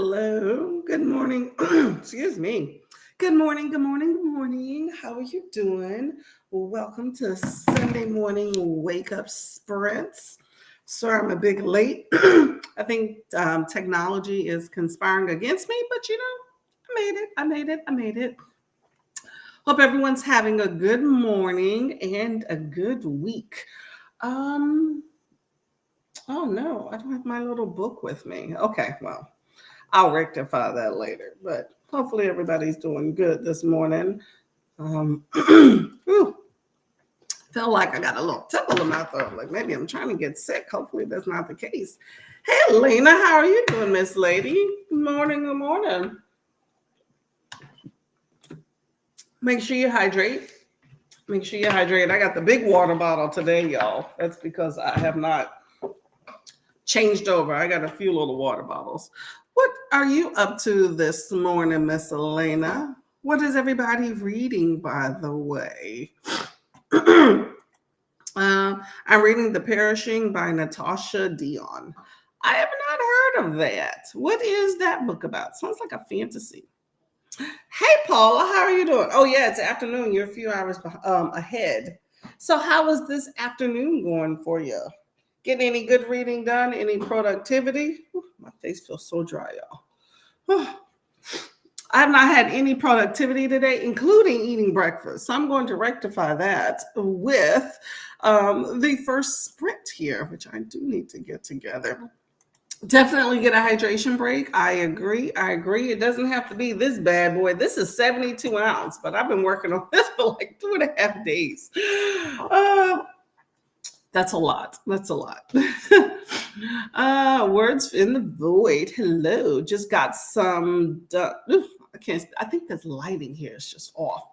Hello. Good morning. Excuse me. Good morning. Good morning. Good morning. How are you doing? Welcome to Sunday morning wake up sprints. Sorry, I'm a bit late. I think technology is conspiring against me, but I made it. I made it. I made it. Hope everyone's having a good morning and a good week. Um, oh no, I don't have my little book with me. Okay, well, I'll rectify that later. But hopefully everybody's doing good this morning. Whew, feel like I got a little tickle in my throat. Like maybe I'm trying to get sick. Hopefully that's not the case. Hey, Lena, how are you doing, Miss Lady? Good morning. Good morning. Make sure you hydrate. Make sure you hydrate. I got the big water bottle today, y'all. That's because I have not changed over. I got a few little water bottles. What are you up to this morning, Miss Elena? What is everybody reading, by the way? I'm reading The Perishing by Natasha Dion. I have not heard of that. What is that book about? Sounds like a fantasy. Hey, Paula, how are you doing? Oh, yeah, it's afternoon. You're a few hours ahead. So, how was this afternoon going for you? Getting any good reading done? Any productivity? Whew, my face feels so dry, y'all. I have not had any productivity today, including eating breakfast. So I'm going to rectify that with the first sprint here, which I do need to get together. Definitely get a hydration break. I agree. I agree. It doesn't have to be this bad boy. This is 72 ounce, but I've been working on this for like 2.5 days. Uh, that's a lot. That's a lot. Words in the void. Hello. Just got some done. I can't. I think this lighting here is just off.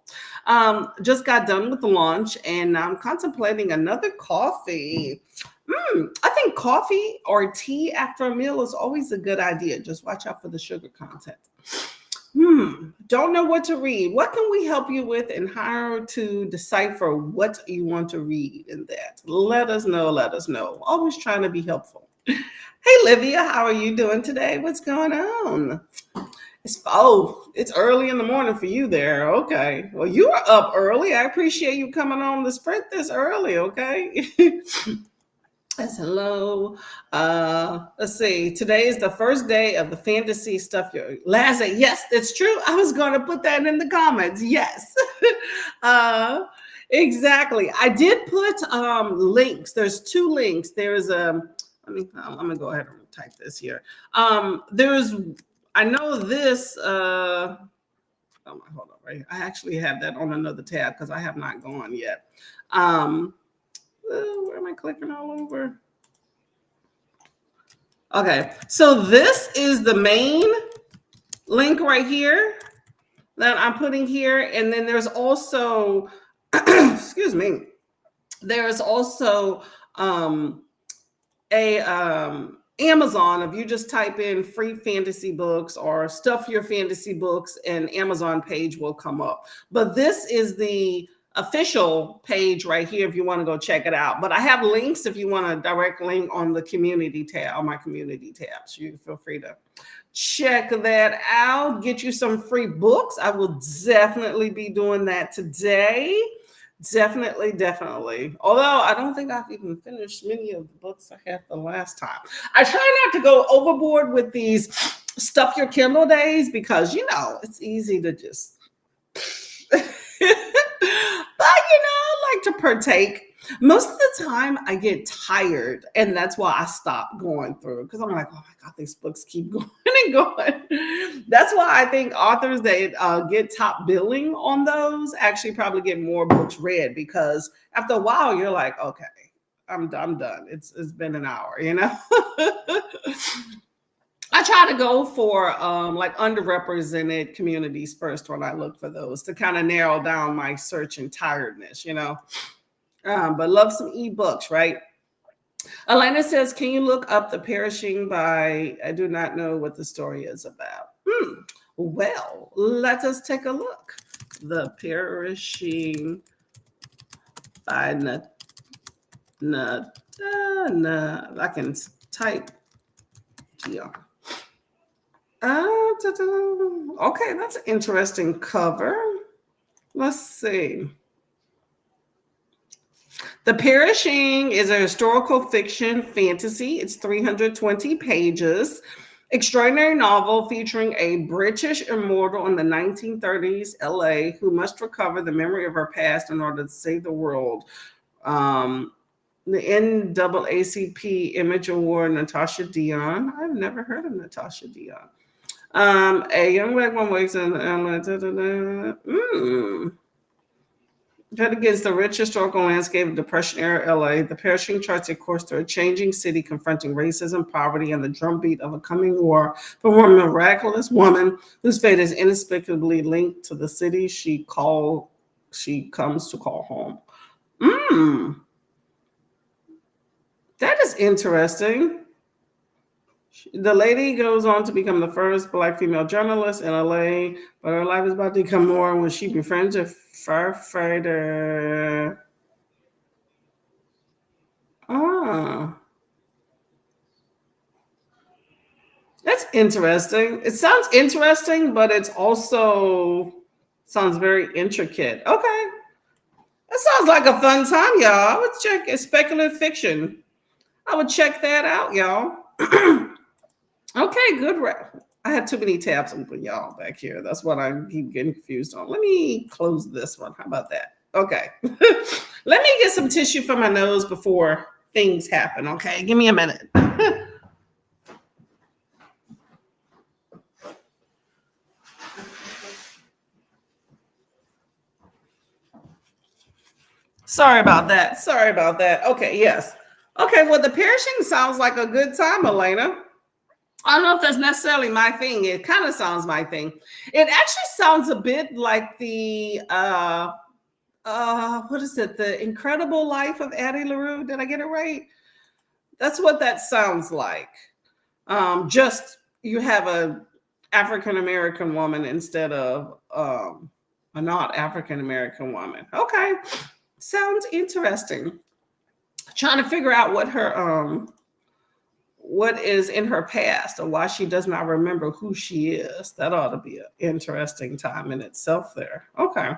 Just got done with the launch, and I'm contemplating another coffee. I think coffee or tea after a meal is always a good idea. Just watch out for the sugar content. Don't know what to read. What can we help you with and how to decipher what you want to read in that? Let us know. Let us know. Always trying to be helpful. Hey, Livia, how are you doing today? What's going on? It's early in the morning for you there. Okay. Well, you are up early. I appreciate you coming on the sprint this early. Okay. Yes, hello. Let's see. Today is the first day of the fantasy stuff. Your last day. Yes, that's true. I was going to put that in the comments. Yes. Exactly. I did put links. There's two links. There's I'm gonna go ahead and type this here. There's I know this oh my, hold on, right? I actually have that on another tab because I have not gone yet. Where am I clicking all over? Okay, so this is the main link right here that I'm putting here. And then there's also, excuse me, there's also a Amazon. If you just type in free fantasy books or stuff your fantasy books, an Amazon page will come up. But this is the official page right here if you want to go check it out. But I have links if you want a direct link on the community tab, on my community tab. So you can feel free to check that out, get you some free books. I will definitely be doing that today. Definitely, definitely. Although I don't think I've even finished many of the books I had the last time. I try not to go overboard with these stuff your Kindle days because, it's easy to just but I like to partake. Most of the time I get tired, and that's why I stop going through, because I'm like, oh my God, these books keep going and going. That's why I think authors that get top billing on those actually probably get more books read, because after a while you're like, okay, I'm done. It's been an hour, I try to go for like underrepresented communities first when I look for those to kind of narrow down my search and tiredness, but love some ebooks, right? Elena says, can you look up The Perishing by, I do not know what the story is about. Well, let us take a look. The Perishing by I can type GR. Okay, that's an interesting cover. Let's see. The Perishing is a historical fiction fantasy. It's 320 pages. Extraordinary novel featuring a British immortal in the 1930s LA who must recover the memory of her past in order to save the world. The NAACP Image Award, Natasha Dion. I've never heard of Natasha Dion. A young black woman wakes in. That against the rich historical landscape of Depression era LA, The Perishing charts a course through a changing city confronting racism, poverty, and the drumbeat of a coming war for one miraculous woman whose fate is inexplicably linked to the city she comes to call home. That is interesting. The lady goes on to become the first Black female journalist in LA, but her life is about to become more when she befriends a firefighter. That's interesting. It sounds interesting, but it's also sounds very intricate. Okay. That sounds like a fun time, y'all. I would check it's speculative fiction. I would check that out, y'all. Okay, good. I had too many tabs open, y'all, back here. That's what I keep getting confused on. Let me close this one. How about that? Okay. Let me get some tissue for my nose before things happen. Okay, give me a minute. Sorry about that. Sorry about that. Okay, yes. Okay, well, The Perishing sounds like a good time, Elena. I don't know if that's necessarily my thing. It kind of sounds my thing. It actually sounds a bit like the what is it? The Incredible Life of Addie LaRue. Did I get it right? That's what that sounds like. Just you have a African American woman instead of a not African American woman. Okay, sounds interesting. Trying to figure out what is in her past or why she does not remember who she is. That ought to be an interesting time in itself there. Okay.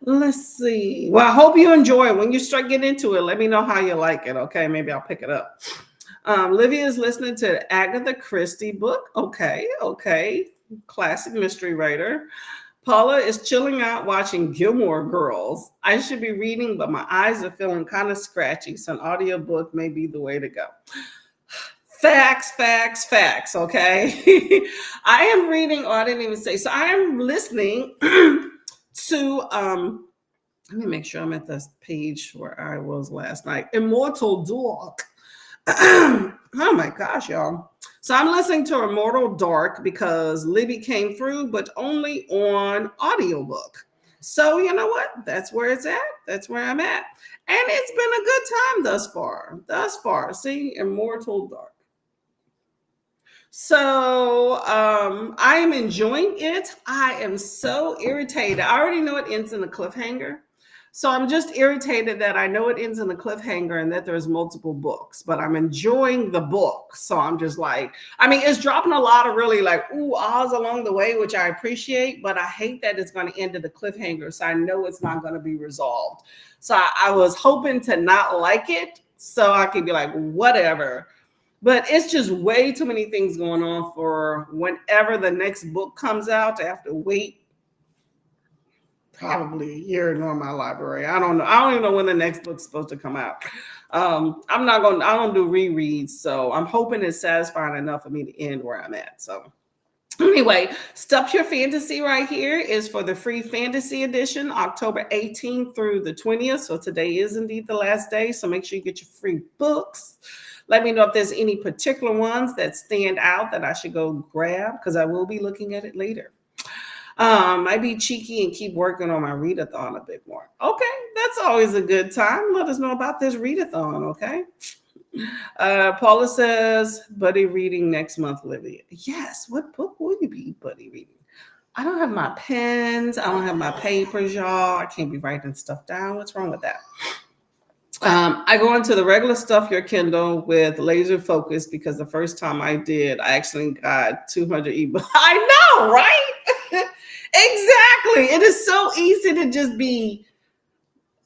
Let's see. Well, I hope you enjoy it. When you start getting into it, let me know how you like it. Okay, maybe I'll pick it up. Livia is listening to the Agatha Christie book. Okay. Classic mystery writer. Paula is chilling out watching Gilmore Girls. I should be reading, but my eyes are feeling kind of scratchy, so an audiobook may be the way to go. Facts, okay? I am reading, I didn't even say, so I am listening to, let me make sure I'm at this page where I was last night. Immortal Dark. Oh my gosh, y'all. So I'm listening to Immortal Dark because Libby came through, but only on audiobook. So you know what? That's where it's at. That's where I'm at. And it's been a good time thus far. See, Immortal Dark. So I am enjoying it. I am so irritated. I already know it ends in a cliffhanger. So I'm just irritated that I know it ends in a cliffhanger and that there's multiple books, but I'm enjoying the book. So I'm just like, I mean, it's dropping a lot of really like, ahs along the way, which I appreciate, but I hate that it's going to end at a cliffhanger. So I know it's not going to be resolved. So I was hoping to not like it so I could be like, whatever. But it's just way too many things going on for whenever the next book comes out. I have to wait probably a year in my library. I don't know. I don't even know when the next book's supposed to come out. I don't do rereads. So I'm hoping it's satisfying enough for me to end where I'm at. So anyway, Stuff Your Fantasy right here is for the free fantasy edition, October 18th through the 20th. So today is indeed the last day. So make sure you get your free books. Let me know if there's any particular ones that stand out that I should go grab because I will be looking at it later. I'd be cheeky and keep working on my readathon a bit more. Okay, that's always a good time. Let us know about this readathon, okay? Paula says, buddy reading next month, Livia. Yes, what book will you be buddy reading? I don't have my pens. I don't have my papers, y'all. I can't be writing stuff down. What's wrong with that? I go into the regular Stuff Your Kindle with laser focus because the first time I did, I actually got 200 ebooks. I know, right? Exactly. It is so easy to just be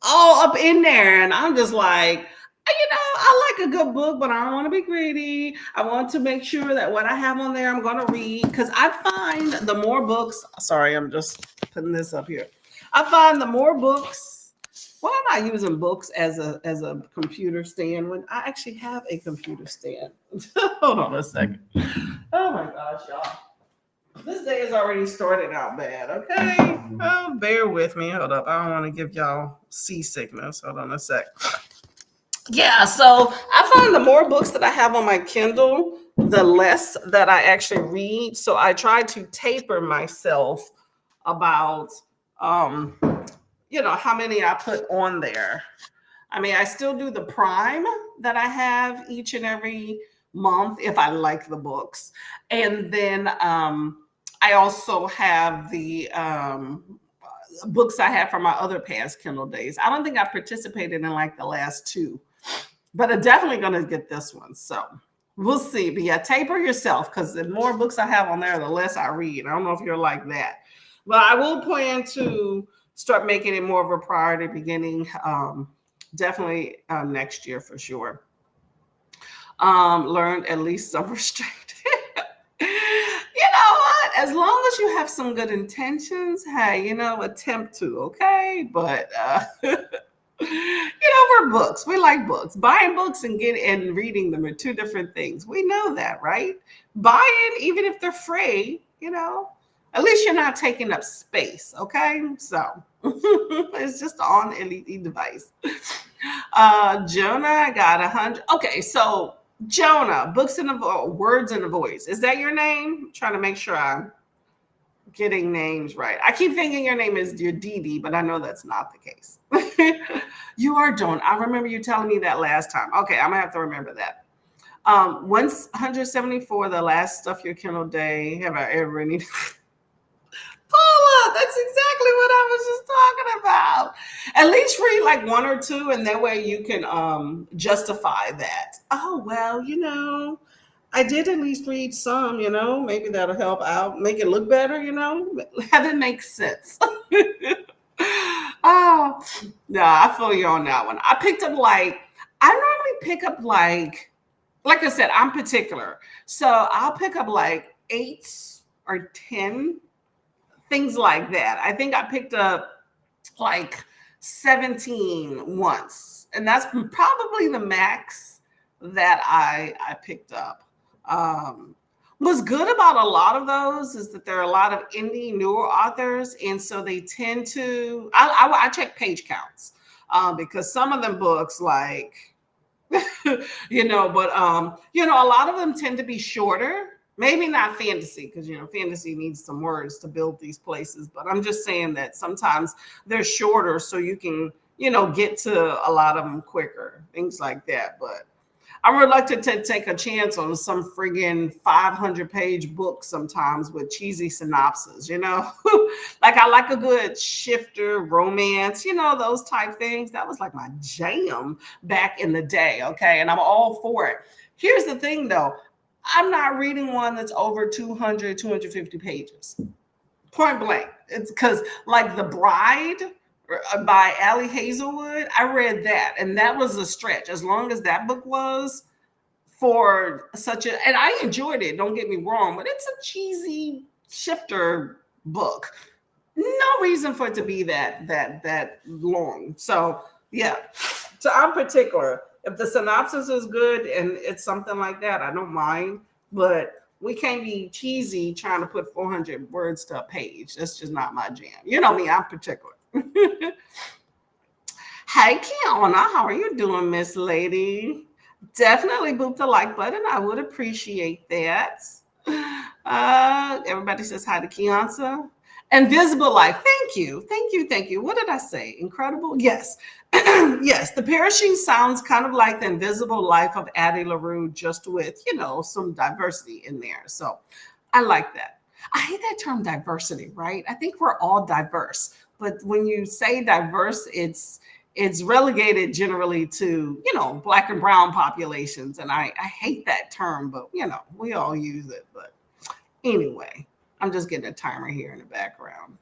all up in there. And I'm just like, I like a good book, but I don't want to be greedy. I want to make sure that what I have on there, I'm going to read. Because I find the more books, sorry, I'm just putting this up here. I find the more books, why am I using books as a computer stand when I actually have a computer stand? Hold on a second. Oh my gosh, y'all. This day has already started out bad, okay? Oh, bear with me. Hold up. I don't want to give y'all seasickness. Hold on a sec. Yeah, so I find the more books that I have on my Kindle, the less that I actually read. So I try to taper myself about um, how many I put on there. I mean, I still do the Prime that I have each and every month if I like the books. And then I also have the books I have from my other past Kindle days. I don't think I participated in like the last two, but I'm definitely going to get this one. So we'll see. But yeah, taper yourself because the more books I have on there, the less I read. I don't know if you're like that. But I will plan to start making it more of a priority beginning definitely next year for sure. Learned at least some restraint. You know what? As long as you have some good intentions, hey, attempt to, okay? But we're books. We like books. Buying books and reading them are two different things. We know that, right? Buying, even if they're free, at least you're not taking up space, okay? So it's just on LED device. Jonah got 100. Okay, so Jonah, words in the voice. Is that your name? I'm trying to make sure I'm getting names right. I keep thinking your name is your Dee, but I know that's not the case. You are Jonah. I remember you telling me that last time. Okay, I'm gonna have to remember that. 174, the last Stuff Your Kindle day. Have I ever any? Paula, that's exactly what I was just talking about. At least read like one or two, and that way you can justify that. Oh well, I did at least read some. Maybe that'll help out, make it look better. Have it make sense. Oh no, I feel you on that one. I normally pick up like I said, I'm particular, so I'll pick up like 8 or 10 things like that. I think I picked up like 17 once, and that's probably the max that I picked up. What's good about a lot of those is that there are a lot of indie newer authors, and so they tend to. I check page counts because some of them books like but a lot of them tend to be shorter. Maybe not fantasy, because fantasy needs some words to build these places. But I'm just saying that sometimes they're shorter, so you can get to a lot of them quicker, things like that. But I'm reluctant to take a chance on some friggin' 500-page book sometimes with cheesy synopses, like I like a good shifter romance, those type things. That was like my jam back in the day, okay? And I'm all for it. Here's the thing though, I'm not reading one that's over 200, 250 pages. Point blank. It's because like The Bride by Ali Hazelwood, I read that, and that was a stretch. As long as that book was for and I enjoyed it, don't get me wrong, but it's a cheesy shifter book. No reason for it to be that long. So yeah. So I'm particular. If the synopsis is good and it's something like that, I don't mind. But we can't be cheesy trying to put 400 words to a page. That's just not my jam. You know me, I'm particular. Hey, Kiana, how are you doing, Miss Lady? Definitely boop the like button. I would appreciate that. Everybody says hi to Kiansa. Invisible Life. Thank you. Thank you. Thank you. What did I say? Incredible? Yes. Yes. The Perishing sounds kind of like The Invisible Life of Addie LaRue, just with, some diversity in there. So I like that. I hate that term diversity, right? I think we're all diverse. But when you say diverse, it's relegated generally to, Black and brown populations. And I hate that term, but, we all use it. But anyway, I'm just getting a timer here in the background.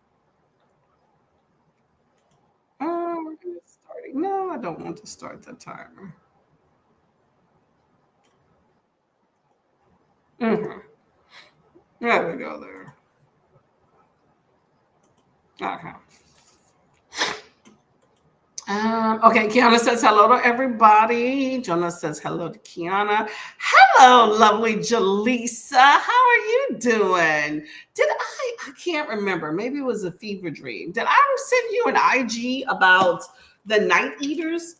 Starting. No, I don't want to start the timer. Mm-hmm. There we go there. Okay. Okay, Kiana says hello to everybody. Jonah says hello to Kiana. Hello, lovely Jaleesa. How are you doing? I can't remember. Maybe it was a fever dream. Did I send you an IG about the Night Eaters?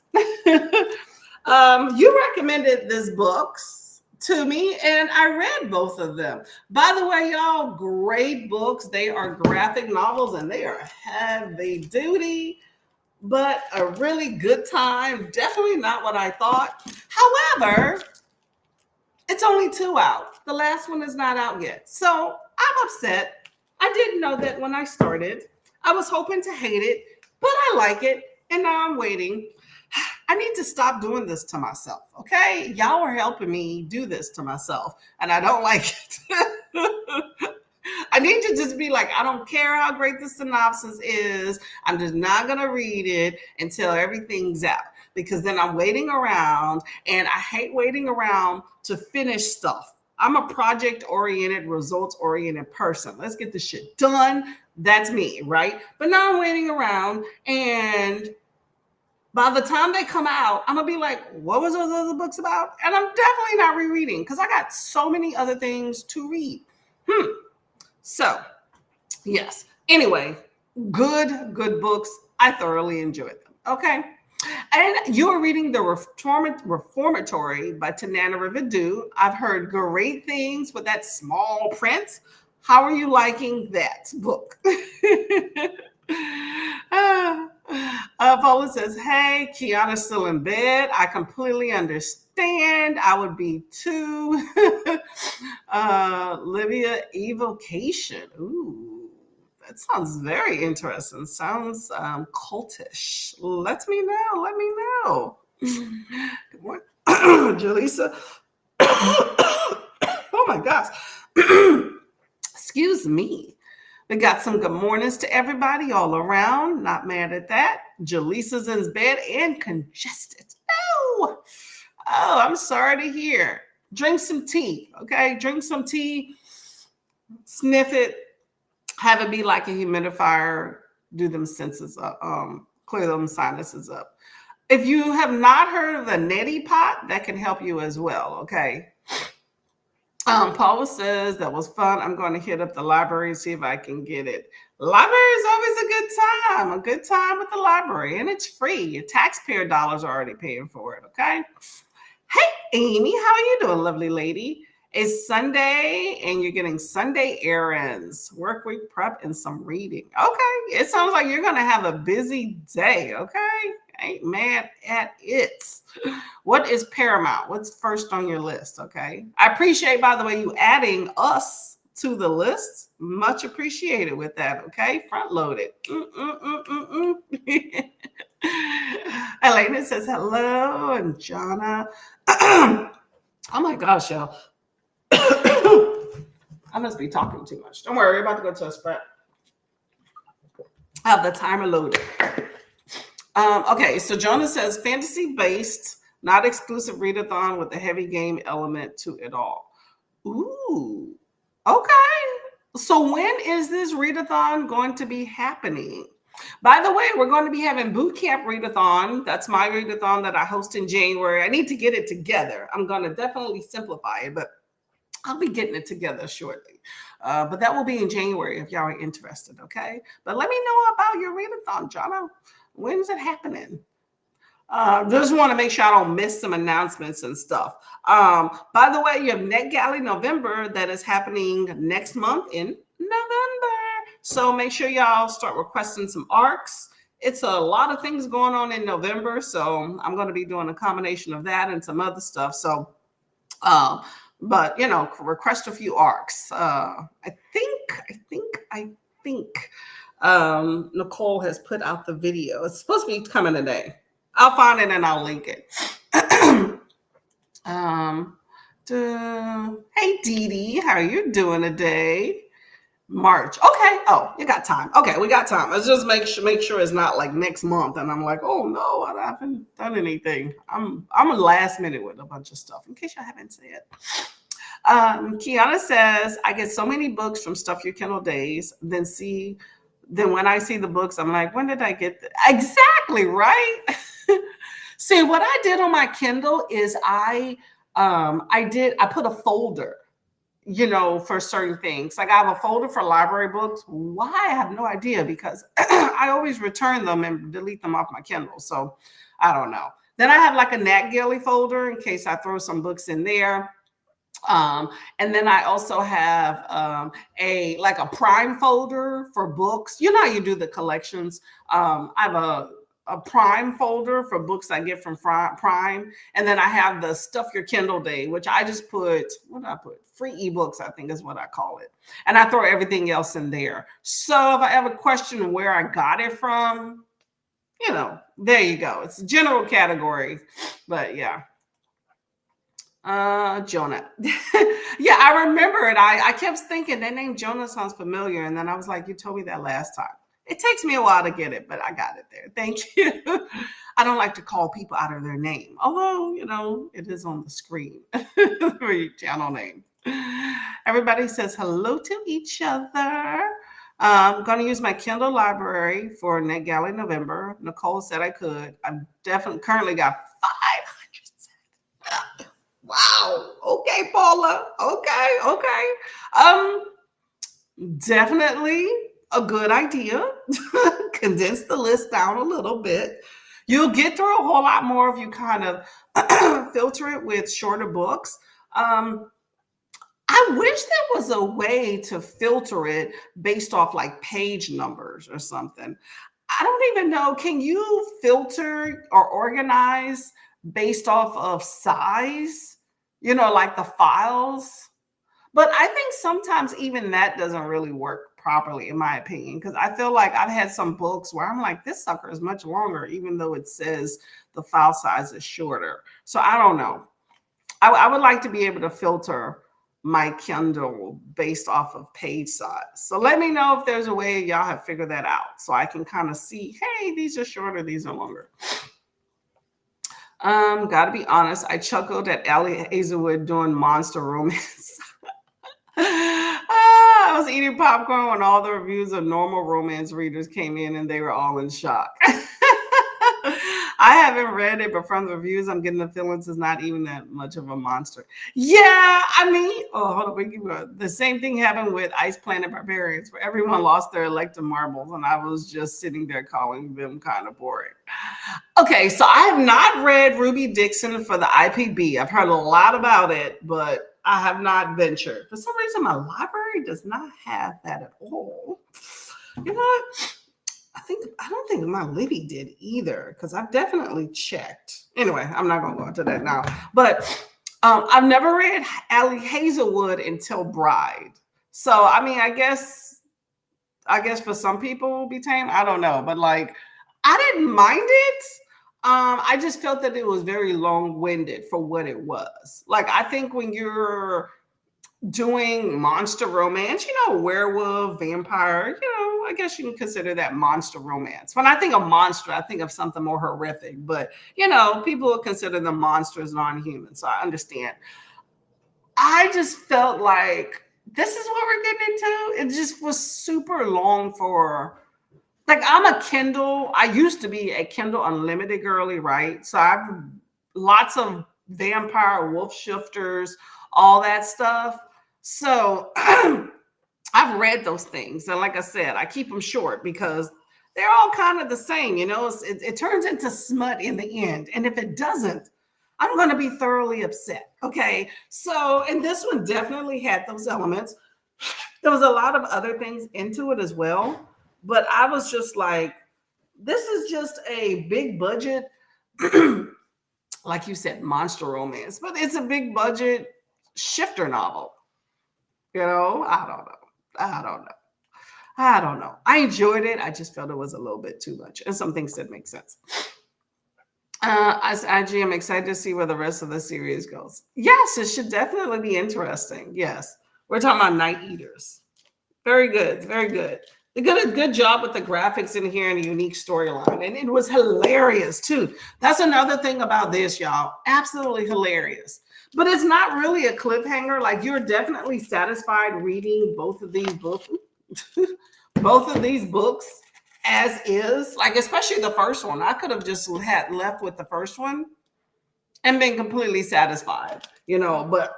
You recommended this books to me, and I read both of them. By the way, y'all, great books. They are graphic novels, and they are heavy duty, but a really good time. Definitely not what I thought. However, it's only 2 out. The last one is not out yet. So I'm upset. I didn't know that when I started. I was hoping to hate it, but I like it. And now I'm waiting. I need to stop doing this to myself. Okay. Y'all are helping me do this to myself, and I don't like it. I need to just be like, I don't care how great the synopsis is. I'm just not going to read it until everything's out, because then I'm waiting around, and I hate waiting around to finish stuff. I'm a project-oriented, results-oriented person. Let's get this shit done. That's me, right? But now I'm waiting around, and by the time they come out, I'm going to be like, what was those other books about? And I'm definitely not rereading, because I got so many other things to read. So, yes. Anyway, good books. I thoroughly enjoyed them. Okay. And you're reading The Reformatory by Tananarive Due. I've heard great things with that small print. How are you liking that book? Paula says, hey, Kiana's still in bed. I completely understand. I would be too. Livia, Evocation. Ooh, that sounds very interesting. Sounds cultish. Let me know. Good morning, Jaleesa. Oh my gosh. Excuse me. We got some good mornings to everybody all around. Not mad at that. Jaleesa's in bed and congested. Oh, I'm sorry to hear. Drink some tea, okay? Drink some tea, sniff it, have it be like a humidifier, do them senses up, clear them sinuses up. If you have not heard of the neti pot, that can help you as well, okay? Paula says that was fun. I'm going to hit up the library and see if I can get it. Library is always a good time with the library, and it's free. Your taxpayer dollars are already paying for it, okay? Hey, Amy, how are you doing, lovely lady? It's Sunday, and you're getting Sunday errands, work week prep, and some reading. Okay, it sounds like you're going to have a busy day, okay? Ain't mad at it. What is paramount? What's first on your list? Okay. I appreciate, by the way, you adding us to the list. Much appreciated with that. Okay. Front loaded. Elena says hello. And Jonna. Oh my gosh, y'all. I must be talking too much. Don't worry. We're about to go to a spread. I have the timer loaded. Okay, so Jonah says fantasy-based, not exclusive readathon with a heavy game element to it all. Ooh, okay. So when is this readathon going to be happening? By the way, we're going to be having boot camp readathon. That's my readathon that I host in January. I need to get it together. I'm going to definitely simplify it, but I'll be getting it together shortly. But that will be in January if y'all are interested, okay? But let me know about your readathon, Jonah. When's it happening? Just want to make sure I don't miss some announcements and stuff. By the way, you have NetGalley November that is happening next month in November. So make sure y'all start requesting some ARCs. It's a lot of things going on in November. So I'm going to be doing a combination of that and some other stuff. So, but request a few ARCs. I think Nicole has put out the video. It's supposed to be coming today. I'll find it and I'll link it. um, hey, Dee Dee, how are you doing today? March. Okay. Oh, you got time. Okay, we got time. Let's just make sure it's not like next month. And I'm like, oh no, I haven't done anything. I'm a last minute with a bunch of stuff. In case you haven't said. Kiana says, I get so many books from Stuff Your Kindle Days. Then when I see the books, I'm like, when did I get exactly right? See, what I did on my Kindle is I put a folder, for certain things. Like I have a folder for library books. Why? I have no idea because I always return them and delete them off my Kindle. So I don't know. Then I have like a Nat Galley folder in case I throw some books in there. And then I also have a Prime folder for books. You know how you do the collections. I have a Prime folder for books I get from Prime, and then I have the Stuff Your Kindle Day, which I just put free ebooks, I think is what I call it, and I throw everything else in there. So if I ever question where I got it from, there you go. It's a general category, but yeah. Jonah. Yeah, I remember it. I kept thinking that name Jonah sounds familiar, and then I was like, you told me that last time. It takes me a while to get it, but I got it there. Thank you. I don't like to call people out of their name, although it is on the screen for your channel name. Everybody says hello to each other. I'm going to use my Kindle library for NetGalley November. Nicole said I could. I've definitely currently got 500. Wow. Okay, Paula. Okay. Definitely a good idea. Condense the list down a little bit. You'll get through a whole lot more if you kind of filter it with shorter books. I wish there was a way to filter it based off like page numbers or something. I don't even know. Can you filter or organize based off of size? Like the files. But I think sometimes even that doesn't really work properly, in my opinion, because I feel like I've had some books where I'm like, this sucker is much longer, even though it says the file size is shorter. So I don't know. I would like to be able to filter my Kindle based off of page size. So let me know if there's a way y'all have figured that out so I can kind of see, hey, these are shorter, these are longer. Gotta be honest, I chuckled at Ali Hazelwood doing Monster Romance. I was eating popcorn when all the reviews of normal romance readers came in and they were all in shock. I haven't read it, but from the reviews, I'm getting the feelings it's not even that much of a monster. Yeah, I mean, hold on, the same thing happened with Ice Planet Barbarians, where everyone lost their elected marbles, and I was just sitting there calling them kind of boring. Okay, so I have not read Ruby Dixon for the IPB. I've heard a lot about it, but I have not ventured. For some reason, my library does not have that at all. You know what? I don't think my Libby did either, because I've definitely checked. Anyway, I'm not going to go into that now. But I've never read Ali Hazelwood until Bride. So, I mean, I guess for some people it will be tame. I don't know. But like, I didn't mind it. I just felt that it was very long-winded for what it was. Like, I think when you're doing monster romance, werewolf, vampire, I guess you can consider that monster romance. When I think of monster, I think of something more horrific, but people will consider them monsters, non-human. So I understand. I just felt like this is what we're getting into. It just was super long for, like, I used to be a Kindle Unlimited girly, right? So I've lots of vampire, wolf shifters, all that stuff. So I've read those things. And like I said, I keep them short because they're all kind of the same. It turns into smut in the end. And if it doesn't, I'm going to be thoroughly upset. Okay. So, and this one definitely had those elements. There was a lot of other things into it as well. But I was just like, this is just a big budget, like you said, monster romance, but it's a big budget shifter novel. I don't know. I enjoyed it. I just felt it was a little bit too much. And some things didn't make sense. As IG, I'm excited to see where the rest of the series goes. Yes, it should definitely be interesting. Yes, we're talking about Night Eaters. Very good, very good. They did a good job with the graphics in here and a unique storyline, and it was hilarious too. That's another thing about this, y'all. Absolutely hilarious. But it's not really a cliffhanger. Like you're definitely satisfied reading both of these books, both of these books as is. Like especially the first one. I could have just had left with the first one and been completely satisfied, but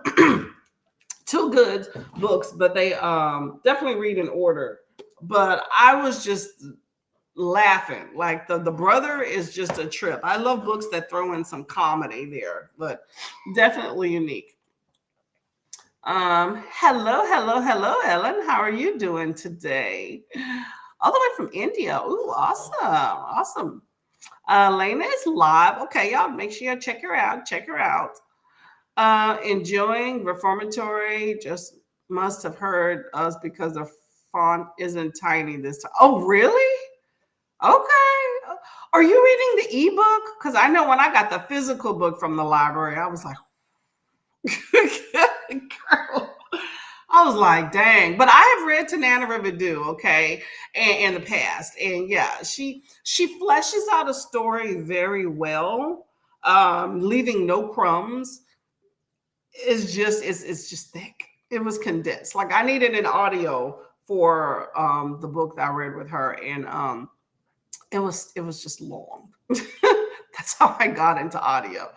two good books, but they definitely read in order. But I was just laughing. Like the brother is just a trip. I love books that throw in some comedy there, but definitely unique. Hello, hello, hello, Ellen. How are you doing today? All the way from India. Ooh, awesome, awesome. Lena is live. Okay, y'all make sure you check her out. Check her out. Enjoying reformatory. Just must have heard us because the font isn't tiny this time. Oh, really? Okay. Are you reading the ebook? Because I know when I got the physical book from the library, I was like, girl. I was like, dang. But I have read Tanana River Dew, okay, in the past. And yeah, she fleshes out a story very well, leaving no crumbs. It's just thick. It was condensed. Like I needed an audio for the book that I read with her, and it was just long. That's how I got into audio.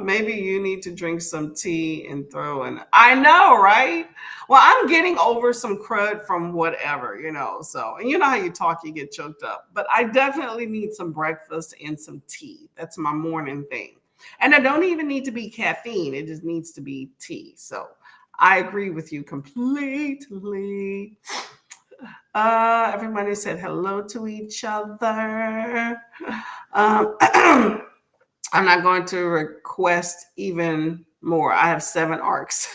Maybe you need to drink some tea and throw in. I know, right? Well, I'm getting over some crud from whatever. So, and you know how you talk, you get choked up. But I definitely need some breakfast and some tea. That's my morning thing. And I don't even need to be caffeine. It just needs to be tea. So I agree with you completely. Everybody said hello to each other. I'm not going to request even more. I have 7 arcs.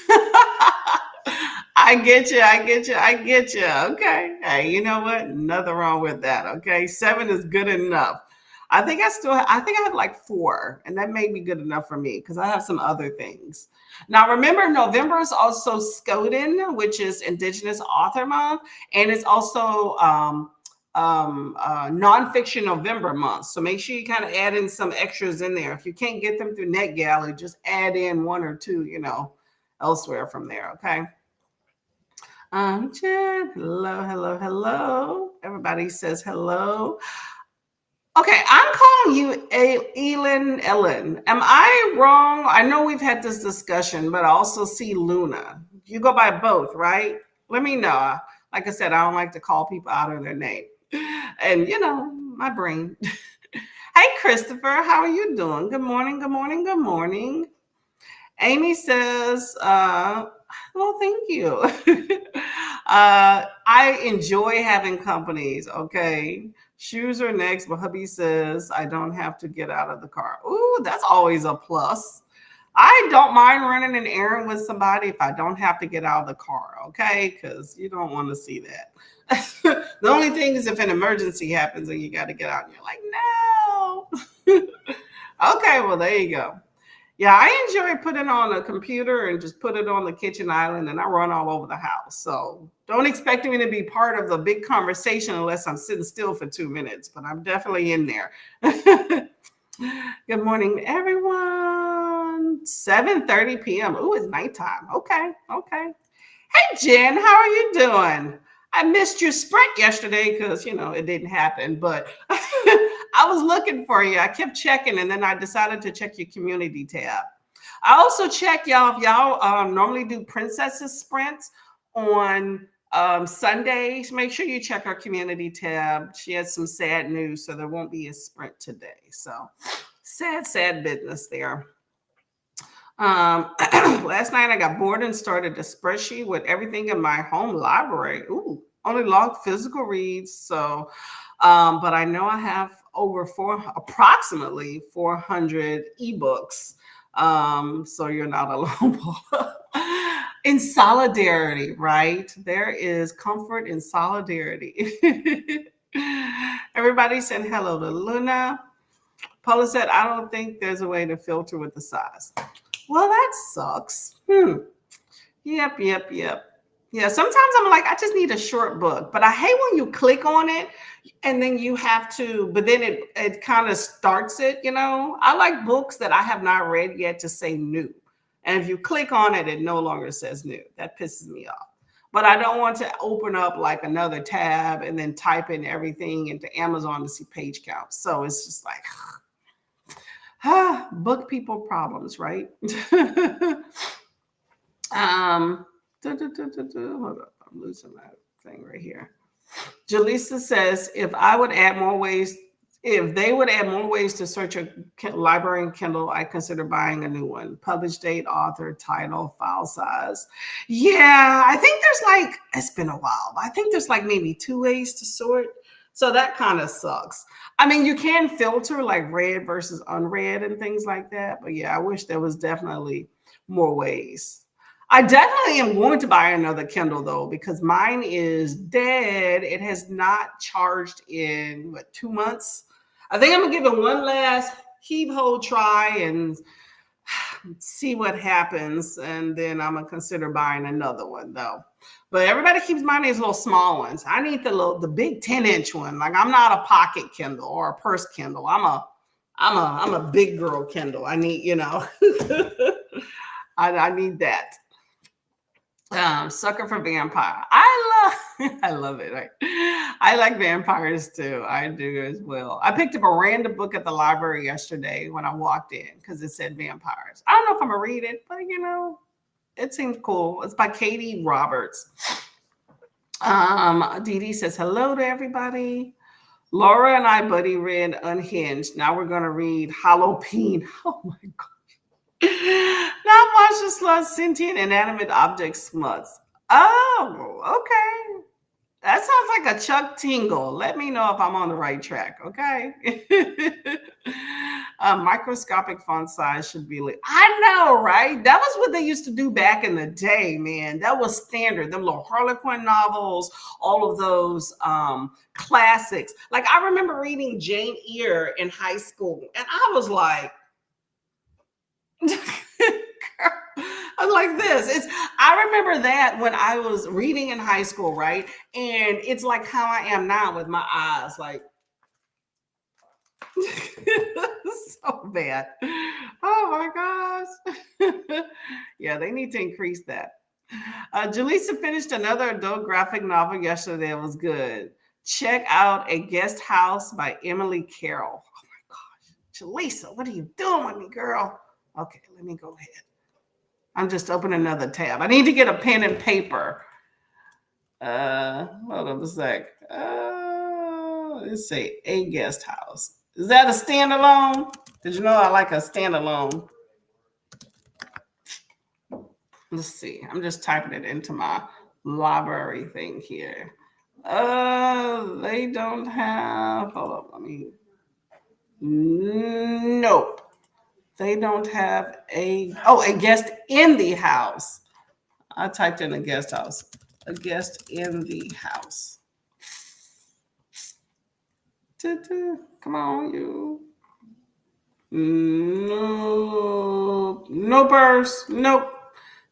I get you. I get you. I get you. Okay. Hey, you know what? Nothing wrong with that. Okay. 7 is good enough. I think I have like 4, and that may be good enough for me because I have some other things. Now, remember, November is also SCOTUS, which is Indigenous Author Month, and it's also nonfiction November month. So make sure you kind of add in some extras in there. If you can't get them through NetGalley, just add in 1 or 2, elsewhere from there. Okay. Jen, hello, hello, hello. Everybody says hello. Okay, I'm calling you Ellen. Am I wrong? I know we've had this discussion, but I also see Luna. You go by both, right? Let me know. Like I said, I don't like to call people out of their name. And my brain. Hey, Christopher, how are you doing? Good morning, good morning, good morning. Amy says, well, thank you. I enjoy having companies, okay? Shoes are next, but hubby says I don't have to get out of the car. Ooh, that's always a plus. I don't mind running an errand with somebody if I don't have to get out of the car, okay? Because you don't want to see that. The only thing is if an emergency happens and you got to get out and you're like, no. Okay, well, there you go. Yeah, I enjoy putting on a computer and just put it on the kitchen island and I run all over the house. So don't expect me to be part of the big conversation unless I'm sitting still for 2 minutes, but I'm definitely in there. Good morning, everyone. 7:30 p.m. Ooh, it's nighttime. Okay. Hey, Jen, how are you doing? I missed your sprint yesterday because, it didn't happen, but I was looking for you. I kept checking and then I decided to check your community tab. I also check y'all if y'all normally do princesses sprints on Sundays. Make sure you check our community tab. She has some sad news, so there won't be a sprint today. So sad business there. Last night I got bored and started a spreadsheet with everything in my home library. Ooh, only logged physical reads. So, but I know I have approximately 400 ebooks. So you're not alone. In solidarity, right? There is comfort in solidarity. Everybody saying hello to Luna. Paula said, I don't think there's a way to filter with the size. Well, that sucks. Yep. Yeah, sometimes I'm like, I just need a short book, but I hate when you click on it and then you have to, but then it kind of starts it, you know. I like books that I have not read yet to say new. And if you click on it, it no longer says new. That pisses me off. But I don't want to open up like another tab and then type in everything into Amazon to see page count. So it's just like, book people problems, right? Hold up, I'm losing that thing right here. Jaleesa says, if they would add more ways to search a library in Kindle, I consider buying a new one. Publish date, author, title, file size. Yeah, I think there's like, it's been a while, but I think there's like maybe 2 ways to sort. So that kind of sucks. I mean, you can filter like read versus unread and things like that. But yeah, I wish there was definitely more ways. I definitely am going to buy another Kindle though, because mine is dead. It has not charged in 2 months. I think I'm gonna give it one last heave ho try and see what happens, and then I'm gonna consider buying another one though. But everybody keeps buying these little small ones. I need the big 10-inch one. Like, I'm not a pocket Kindle or a purse Kindle. I'm a big girl Kindle. I need, I need that. Sucker for vampire. I love it. I like vampires too. I do as well. I picked up a random book at the library yesterday when I walked in because it said vampires. I don't know if I'm gonna read it, but it seems cool. It's by Katie Roberts. Dee Dee says hello to everybody. Laura and I buddy read Unhinged. Now we're gonna read Halloween. Oh my god. Not monstrous sluts, sentient inanimate object smuts. Oh, okay. That sounds like a Chuck Tingle. Let me know if I'm on the right track, okay? Microscopic font size should be lit. I know, right? That was what they used to do back in the day, man. That was standard. Them little Harlequin novels, all of those classics. Like, I remember reading Jane Eyre in high school, and I was like, I was like this. I remember that when I was reading in high school, right? And it's like how I am now with my eyes, like so bad. Oh my gosh. Yeah, they need to increase that. Jaleesa finished another adult graphic novel yesterday. It was good. Check out A Guest House by Emily Carroll. Oh my gosh. Jaleesa, what are you doing with me, girl? Okay, let me go ahead. I'm just opening another tab. I need to get a pen and paper. Hold on a sec. Let's see. A Guest House. Is that a standalone? Did you know I like a standalone? Let's see. I'm just typing it into my library thing here. They don't have. Hold on. Let me. Nope. They don't have a guest in the house. I typed in a guest house. A guest in the house. Come on, you. No purse. Nope.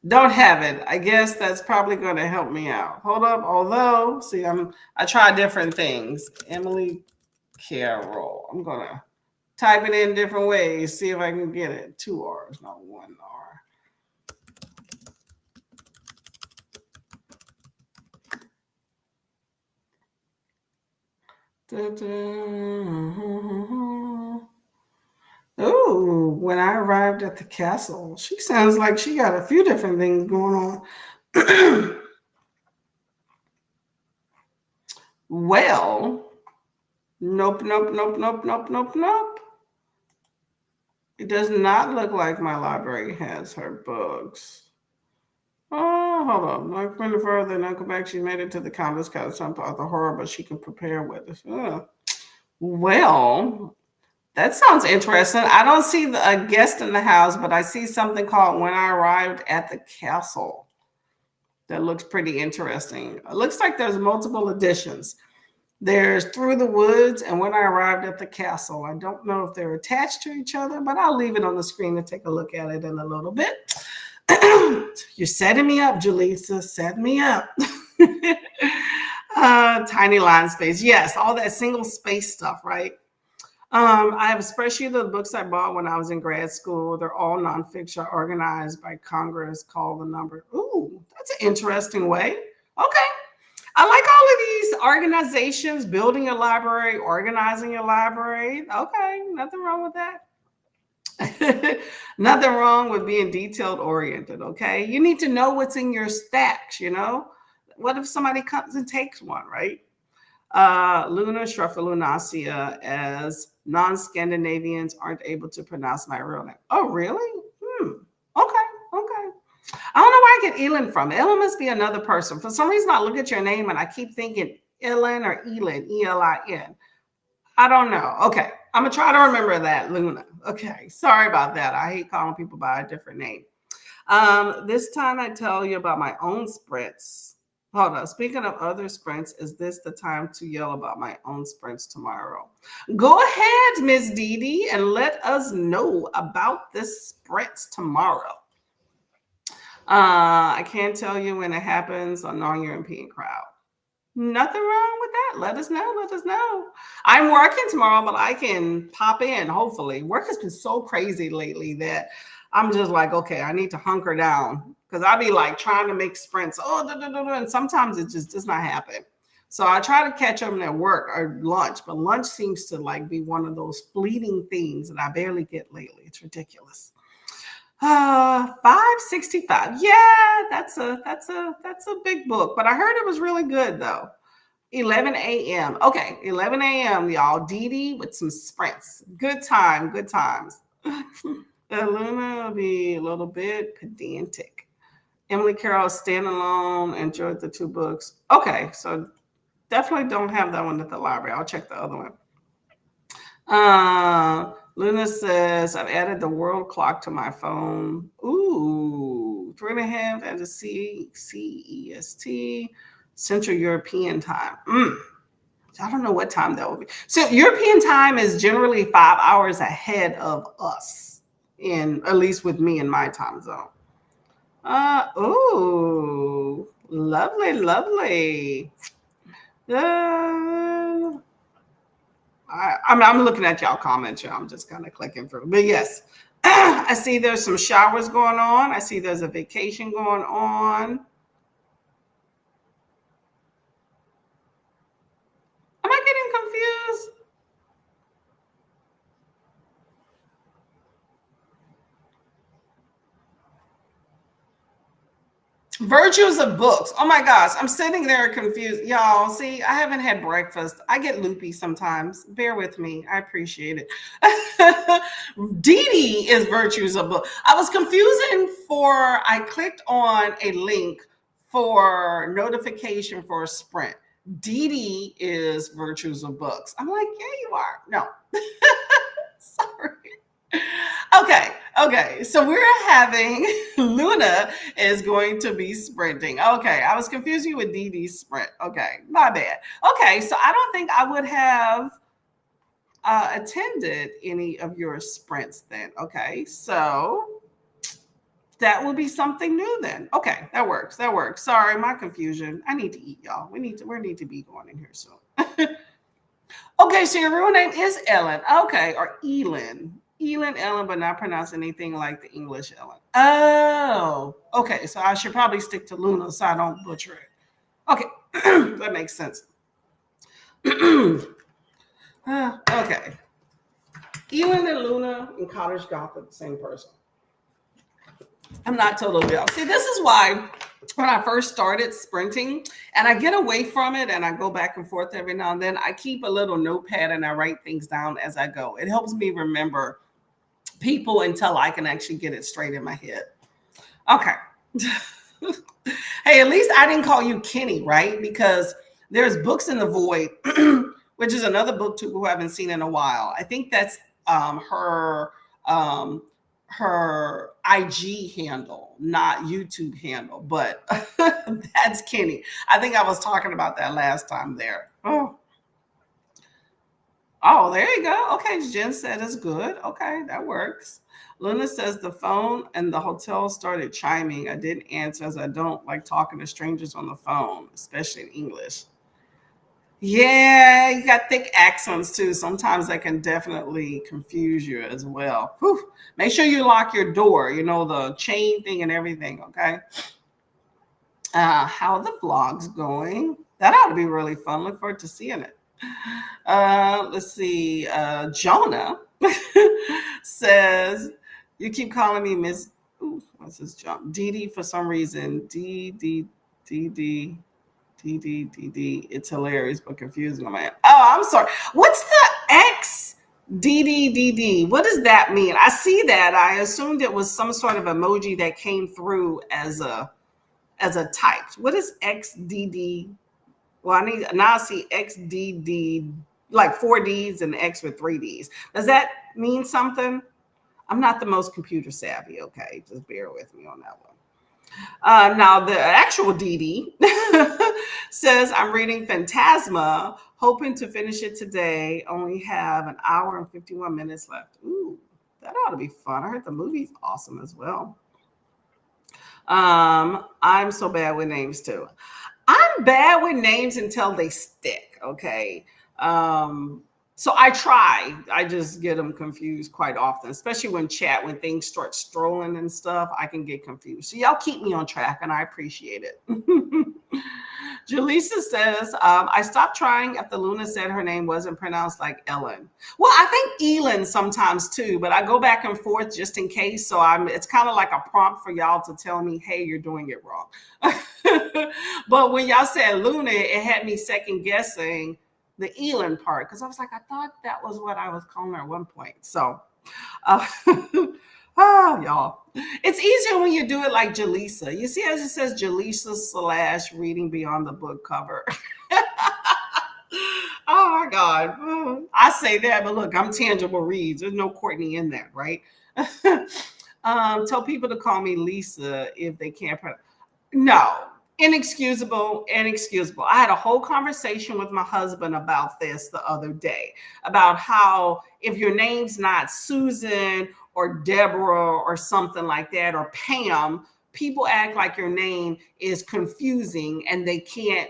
Don't have it. I guess that's probably going to help me out. Hold up. Although, see, I try different things. Emily Carroll. I'm gonna type it in different ways. See if I can get it. 2 R's, not 1 R. Oh, when I arrived at the castle, she sounds like she got a few different things going on. Well, nope. It does not look like my library has her books. Oh, hold on. Like when further and Uncle back, she made it to the convent's cause some part of the horror, but she can prepare with it. Well, that sounds interesting. I don't see a guest in the house, but I see something called When I Arrived at the Castle. That looks pretty interesting. It looks like there's multiple editions. There's Through the Woods and When I Arrived at the Castle. I don't know if they're attached to each other, but I'll leave it on the screen and take a look at it in a little bit. You're setting me up, Jaleesa. Set me up. Tiny line space. Yes, all that single space stuff, right? I have a spreadsheet of the books I bought when I was in grad school. They're all nonfiction, organized by Congress. Call the number. Ooh, that's an interesting way. Okay. I like all of these organizations, building a library, organizing your library. Okay, nothing wrong with that. Nothing wrong with being detailed oriented. Okay, you need to know what's in your stacks. What if somebody comes and takes one, right? Luna Strephalunacea, as non-Scandinavians aren't able to pronounce my real name. Oh, really? Okay. I don't know where I get Elin from. Elin must be another person. For some reason, I look at your name and I keep thinking Elin or Elin, E-L-I-N. I don't know. Okay. I'm going to try to remember that, Luna. Okay. Sorry about that. I hate calling people by a different name. This time I tell you about my own sprints. Hold on. Speaking of other sprints, is this the time to yell about my own sprints tomorrow? Go ahead, Miss Dee Dee, and let us know about this sprints tomorrow. I can't tell you when it happens on non-European crowd. Nothing wrong with that. Let us know. I'm working tomorrow, but I can pop in, hopefully. Work has been so crazy lately that I'm just like, okay, I need to hunker down because I'll be like trying to make sprints. And sometimes it just does not happen. So I try to catch them at work or lunch, but lunch seems to like be one of those fleeting things that I barely get lately. It's ridiculous. 565. Yeah, that's a big book, but I heard it was really good though. 11 a.m. Okay, 11 a.m. Y'all. Dee Dee with some sprints. Good times. Luna will be a little bit pedantic. Emily Carroll, Standalone, enjoyed the two books. Okay, so definitely don't have that one at the library. I'll check the other one. Luna says, I've added the world clock to my phone. Ooh, 3.5 and a CEST, Central European time. I don't know what time that will be. So European time is generally 5 hours ahead of us, at least with me in my time zone. Ooh, lovely. I'm looking at y'all comments here. I'm just kind of clicking through. But yes, I see there's some showers going on. I see there's a vacation going on. Am I getting confused? Virtues of books. Oh my gosh, I'm sitting there confused. Y'all, see, I haven't had breakfast. I get loopy sometimes. Bear with me. I appreciate it. Dee Dee is Virtues of Books. I was confusing I clicked on a link for notification for a sprint. Dee Dee is Virtues of Books. I'm like, yeah, you are. No. Sorry. Okay. So we're having Luna is going to be sprinting. Okay. I was confusing you with Dee Dee's sprint. Okay. My bad. Okay. So I don't think I would have attended any of your sprints then. Okay. So that will be something new then. Okay. That works. Sorry, my confusion. I need to eat, y'all. We need to be going in here soon. Okay. So your real name is Ellen. Okay. Or Elin. Ellen, but not pronounce anything like the English Ellen. Oh, okay. So I should probably stick to Luna so I don't butcher it. Okay, that makes sense. Okay. Elin and Luna in Cottage Gothic, the same person. I'm not totally off. See, this is why when I first started sprinting and I get away from it and I go back and forth every now and then, I keep a little notepad and I write things down as I go. It helps me remember people until I can actually get it straight in my head. Okay. Hey, at least I didn't call you Kenny, right? Because there's Books in the Void, which is another booktube who I haven't seen in a while. I think that's her IG handle, not YouTube handle, but that's Kenny. I think I was talking about that last time there. Oh. Oh, there you go. Okay, Jen said it's good. Okay, that works. Luna says the phone and the hotel started chiming. I didn't answer as I don't like talking to strangers on the phone, especially in English. Yeah, you got thick accents too. Sometimes that can definitely confuse you as well. Whew. Make sure you lock your door, the chain thing and everything, okay? How are the vlogs going? That ought to be really fun. Look forward to seeing it. Let's see. Jonah says, you keep calling me Miss, what's this jump? Dee Dee for some reason. D D D D. DDDD. It's hilarious but confusing, man. Oh, I'm sorry. What's the X DDDD? What does that mean? I see that. I assumed it was some sort of emoji that came through as a type. What is XDD? Well, I see XDD, like 4 Ds and X with 3 Ds. Does that mean something? I'm not the most computer savvy. Okay, just bear with me on that one. Now, the actual Dee Dee says, I'm reading Phantasma, hoping to finish it today. Only have an hour and 51 minutes left. Ooh, that ought to be fun. I heard the movie's awesome as well. I'm so bad with names too. I'm bad with names until they stick. Okay. So I try. I just get them confused quite often, especially when things start strolling and stuff. I can get confused. So y'all keep me on track, and I appreciate it. Jaleesa says, I stopped trying after Luna said her name wasn't pronounced like Ellen. Well, I think Elin sometimes too, but I go back and forth just in case. So it's kind of like a prompt for y'all to tell me, hey, you're doing it wrong. But when y'all said Luna, it had me second guessing the Elin part, because I was like, I thought that was what I was calling her at one point. So, y'all, it's easier when you do it like Jaleesa. You see, as it says Jaleesa / reading beyond the book cover. Oh my God, I say that, but look, I'm Tangible Reads. There's no Courtney in that, right? Tell people to call me Lisa if they can't. No, inexcusable. I had a whole conversation with my husband about this the other day, about how if your name's not Susan or Deborah or something like that, or Pam, people act like your name is confusing and they can't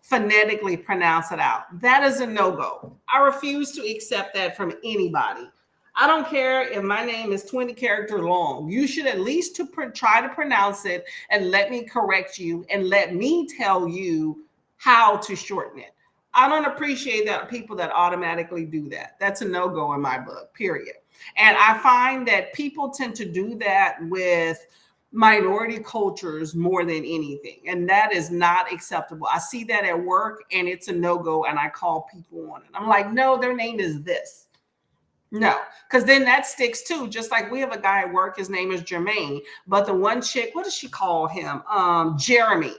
phonetically pronounce it out. That is a no-go. I refuse to accept that from anybody. I don't care if my name is 20 characters long. You should at least try to pronounce it and let me correct you and let me tell you how to shorten it. I don't appreciate that people that automatically do that. That's a no-go in my book, period. And I find that people tend to do that with minority cultures more than anything. And that is not acceptable. I see that at work and it's a no-go, and I call people on it. I'm like, no, their name is this. No, because then that sticks too. Just like we have a guy at work, his name is Jermaine, but the one chick, what does she call him? Jeremy.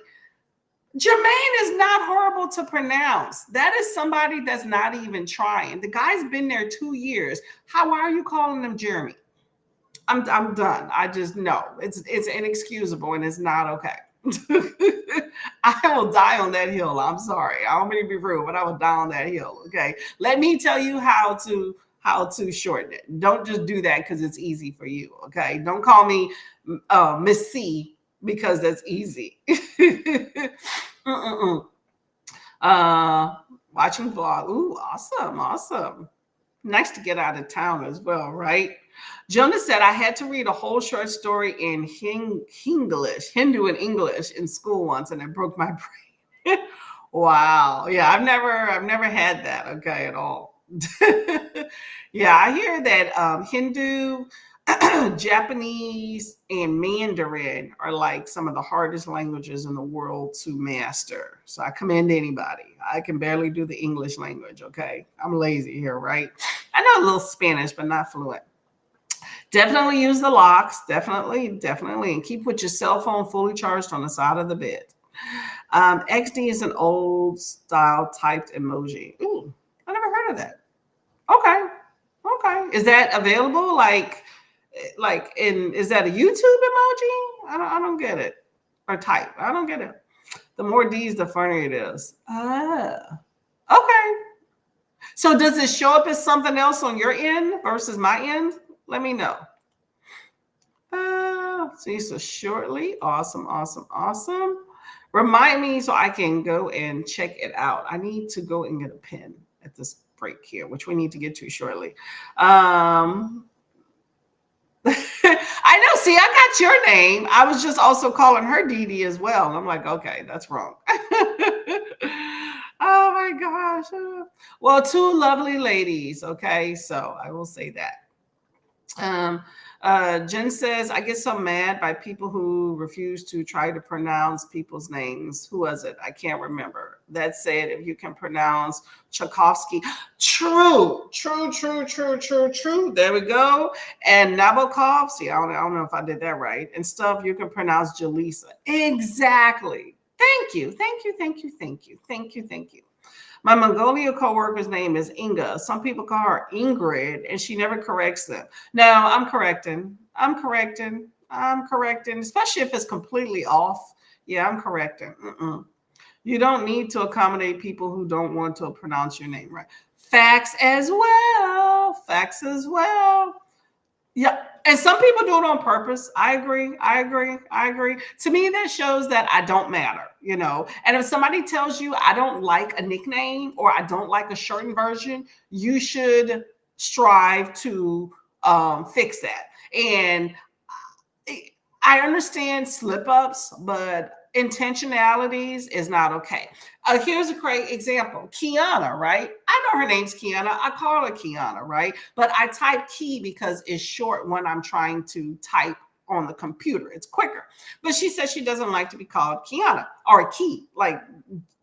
Jermaine is not horrible to pronounce. That is somebody that's not even trying. The guy's been there 2 years. How are you calling him Jeremy? I'm done. I just no. It's inexcusable and it's not okay. I will die on that hill. I'm sorry. I don't mean to be rude, but I will die on that hill. Okay. Let me tell you how to shorten it. Don't just do that because it's easy for you. Okay. Don't call me Miss C because that's easy. Watching vlog. Ooh, awesome. Nice to get out of town as well, right? Jonah said, I had to read a whole short story in Hindu and English in school once, and it broke my brain. Wow. Yeah, I've never had that, okay, at all. Yeah, I hear that Hindu, Japanese, and Mandarin are like some of the hardest languages in the world to master. So I commend anybody. I can barely do the English language, okay? I'm lazy here, right? I know a little Spanish, but not fluent. Definitely use the locks. Definitely. And keep with your cell phone fully charged on the side of the bed. XD is an old style typed emoji. Ooh, I never heard of that. Okay. Is that available? Is that a YouTube emoji? I don't get it. Or type. I don't get it. The more D's, the funnier it is. Okay. So does it show up as something else on your end versus my end? Let me know. See, so shortly. Awesome, awesome, awesome. Remind me so I can go and check it out. I need to go and get a pen at this break here, which we need to get to shortly. I know. See, I got your name. I was just also calling her Dee Dee as well. And I'm like, okay, that's wrong. Oh my gosh. Well, two lovely ladies. Okay, so I will say that. Jen says, I get so mad by people who refuse to try to pronounce people's names. Who was it? I can't remember. That said, if you can pronounce Tchaikovsky, true. There we go. And Nabokov, see, I don't know if I did that right. And stuff, you can pronounce Jaleesa. Exactly. Thank you. My Mongolia coworker's name is Inga. Some people call her Ingrid, and she never corrects them. No, I'm correcting, especially if it's completely off. Yeah, I'm correcting. You don't need to accommodate people who don't want to pronounce your name right. Facts as well. Yeah. And some people do it on purpose. I agree. To me, that shows that I don't matter, you know. And if somebody tells you I don't like a nickname or I don't like a shortened version, you should strive to fix that. And I understand slip ups, but intentionalities is not okay. Here's a great example. Kiana, right? I know her name's Kiana. I call her Kiana, right? But I type Key because it's short when I'm trying to type on the computer. It's quicker. But she says she doesn't like to be called Kiana or Key, like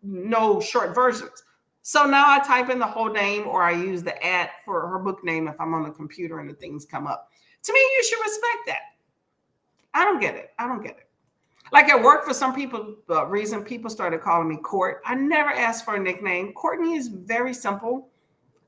no short versions. So now I type in the whole name or I use the @ for her book name if I'm on the computer and the things come up. To me, you should respect that. I don't get it. Like at work, for some people, reason people started calling me Court. I never asked for a nickname. Courtney is very simple.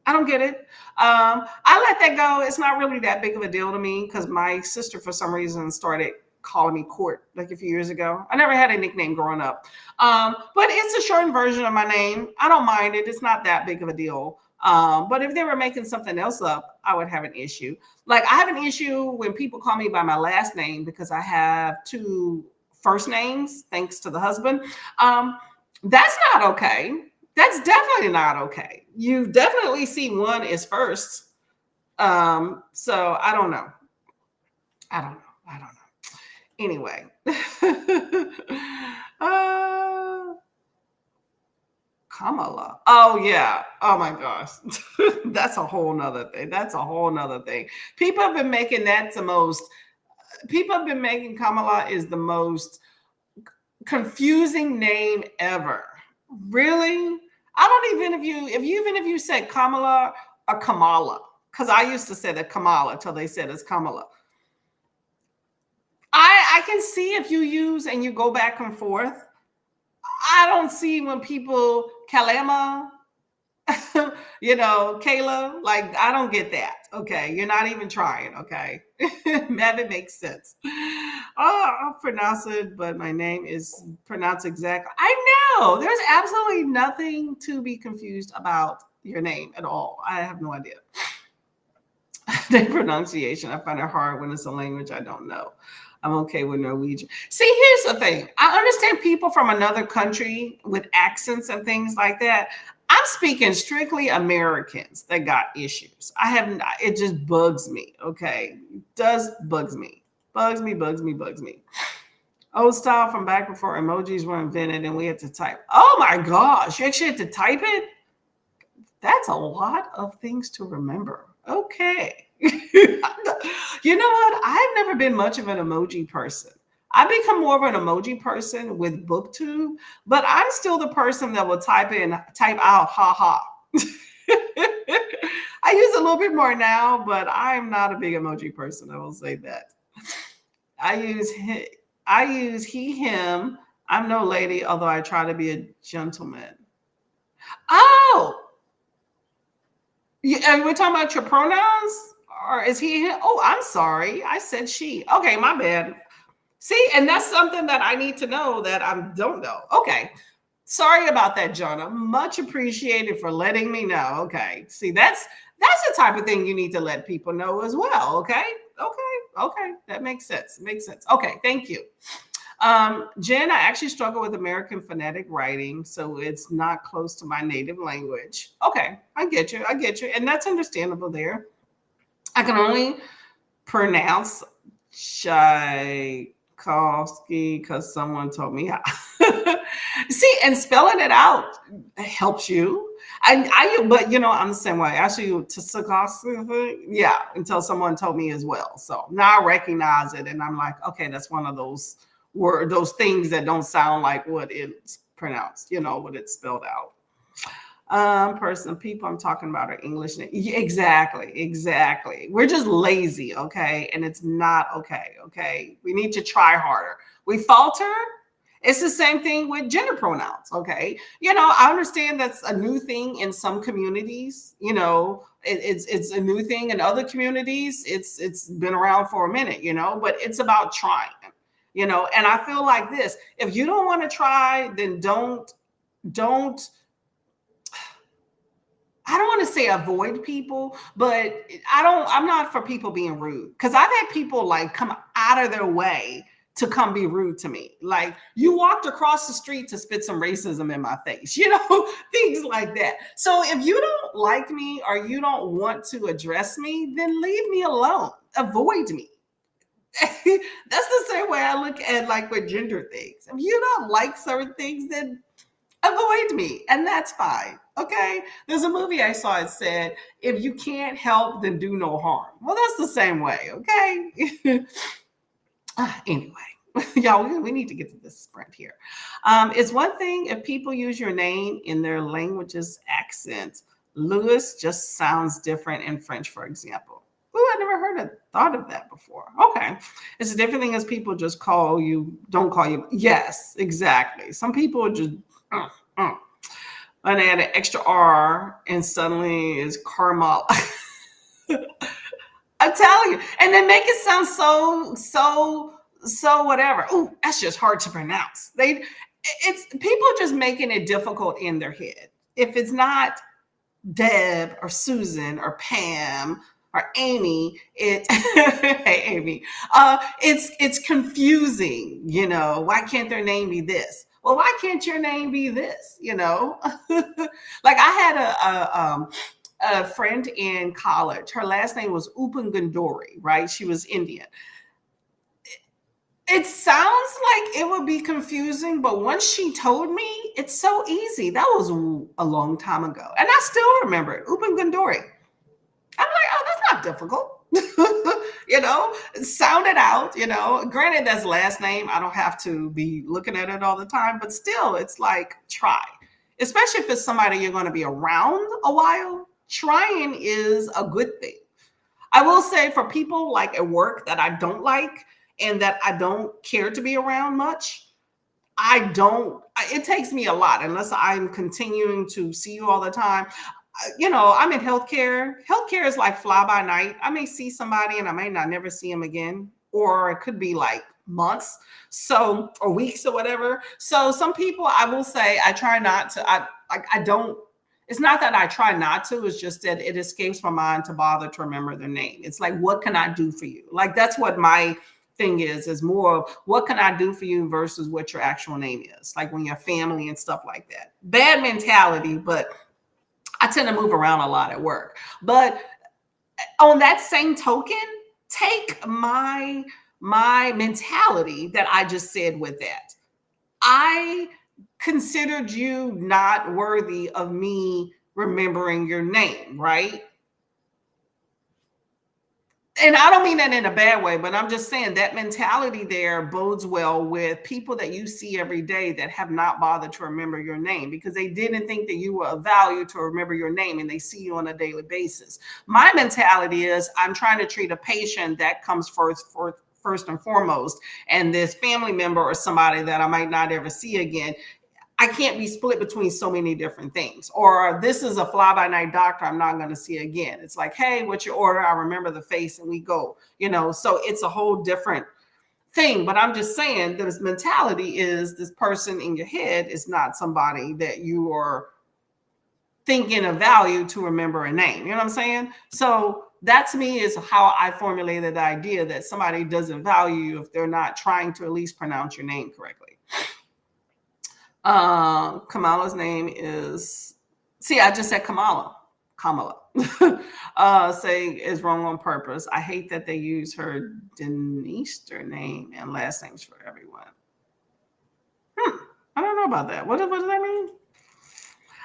I don't get it. I let that go. It's not really that big of a deal to me because my sister, for some reason, started calling me Court like a few years ago. I never had a nickname growing up. But it's a shortened version of my name. I don't mind it. It's not that big of a deal. But if they were making something else up, I would have an issue. Like I have an issue when people call me by my last name because I have 2 first names, thanks to the husband. That's not okay. That's definitely not okay. You definitely see one is first. So I don't know. Anyway. Kamala. Oh yeah. Oh my gosh. That's a whole nother thing. People have been making Kamala is the most confusing name ever. Really? I don't even if you said Kamala or Kamala, because I used to say that Kamala till they said it's Kamala. I can see if you use and you go back and forth. I don't see when people Kalema, Kayla, like I don't get that. Okay, you're not even trying. Okay, that makes sense. Oh, I'll pronounce it, but my name is pronounced exactly. I know there's absolutely nothing to be confused about your name at all. I have no idea. The pronunciation, I find it hard when it's a language I don't know. I'm okay with Norwegian. See, here's the thing. I understand people from another country with accents and things like that. I'm speaking strictly Americans that got issues. It just bugs me. Okay. Bugs me. Old style from back before emojis were invented and we had to type. Oh my gosh. You actually had to type it? That's a lot of things to remember. Okay. You know what? I've never been much of an emoji person. I've become more of an emoji person with BookTube, but I'm still the person that will type out, haha. I use a little bit more now, but I'm not a big emoji person. I will say that. I use he, him. I'm no lady, although I try to be a gentleman. Oh, we're talking about your pronouns? Or is he him? Oh, I'm sorry. I said she. Okay, my bad. See, and that's something that I need to know that I don't know. Okay. Sorry about that, Jonah. Much appreciated for letting me know. Okay. See, that's the type of thing you need to let people know as well. Okay. Okay. That makes sense. Makes sense. Okay. Thank you. Jen, I actually struggle with American phonetic writing, so it's not close to my native language. Okay, I get you. I get you. And that's understandable there. I can only pronounce Tchaikovsky because someone told me how. See, and spelling it out helps you. But I'm the same way. Actually, to Tchaikovsky, yeah, until someone told me as well. So now I recognize it, and I'm like, okay, that's one of those those things that don't sound like what it's pronounced. What it's spelled out. Person, people I'm talking about are English. Exactly. We're just lazy, okay? And it's not okay, okay? We need to try harder. We falter. It's the same thing with gender pronouns, okay? I understand that's a new thing in some communities. It's a new thing in other communities. It's been around for a minute, but it's about trying, and I feel like this: if you don't want to try, then don't. I don't want to say avoid people, but I'm not for people being rude, because I've had people like come out of their way to come be rude to me. Like, you walked across the street to spit some racism in my face, things like that. So if you don't like me or you don't want to address me, then leave me alone. Avoid me. That's the same way I look at like with gender things. If you don't like certain things, then avoid me, and that's fine. Okay. There's a movie I saw. It said, if you can't help, then do no harm. Well, that's the same way. Okay. Anyway, y'all, we need to get to this sprint here. It's one thing if people use your name in their language's accent. Louis just sounds different in French, for example. Oh, I never thought of that before. Okay. It's a different thing as people just don't call you. Yes, exactly. Some people just, and they add an extra R and suddenly it's Carmel. I'm telling you. And they make it sound so whatever. Oh, that's just hard to pronounce. It's people just making it difficult in their head. If it's not Deb or Susan or Pam or Amy, hey Amy, it's confusing. Why can't their name be this? Well, why can't your name be this? Like, I had a friend in college. Her last name was Upangandori, right? She was Indian. It sounds like it would be confusing, but once she told me, it's so easy. That was a long time ago, and I still remember it. Upangandori. I'm like, oh, that's not difficult. Sound it out. Granted, that's last name. I don't have to be looking at it all the time, but still, it's like, try. Especially if it's somebody you're going to be around a while, trying is a good thing. I will say, for people like at work that I don't like and that I don't care to be around much, it takes me a lot unless I'm continuing to see you all the time. I'm in healthcare. Healthcare is like fly by night. I may see somebody and I may not never see them again, or it could be like months, or weeks or whatever. So some people, I will say, I try not to. I don't. It's not that I try not to. It's just that it escapes my mind to bother to remember their name. It's like, what can I do for you? Like, that's what my thing is more of what can I do for you versus what your actual name is. Like when you're family and stuff like that. Bad mentality, but I tend to move around a lot at work. But on that same token, take my mentality that I just said with that. I considered you not worthy of me remembering your name, right? And I don't mean that in a bad way, but I'm just saying that mentality there bodes well with people that you see every day that have not bothered to remember your name because they didn't think that you were of value to remember your name, and they see you on a daily basis. My mentality is I'm trying to treat a patient that comes first and foremost, and this family member or somebody that I might not ever see again. I can't be split between so many different things. Or this is a fly-by-night doctor I'm not going to see again. It's like, hey, what's your order? I remember the face and we go, so it's a whole different thing. But I'm just saying that this mentality is this person in your head is not somebody that you are thinking of value to remember a name. You know what I'm saying? So that to me is how I formulated the idea that somebody doesn't value you if they're not trying to at least pronounce your name correctly. Kamala's name is, see, I just said Kamala. Saying is wrong on purpose. I hate that they use her Deneister name and last names for everyone. I don't know about that. What does that mean?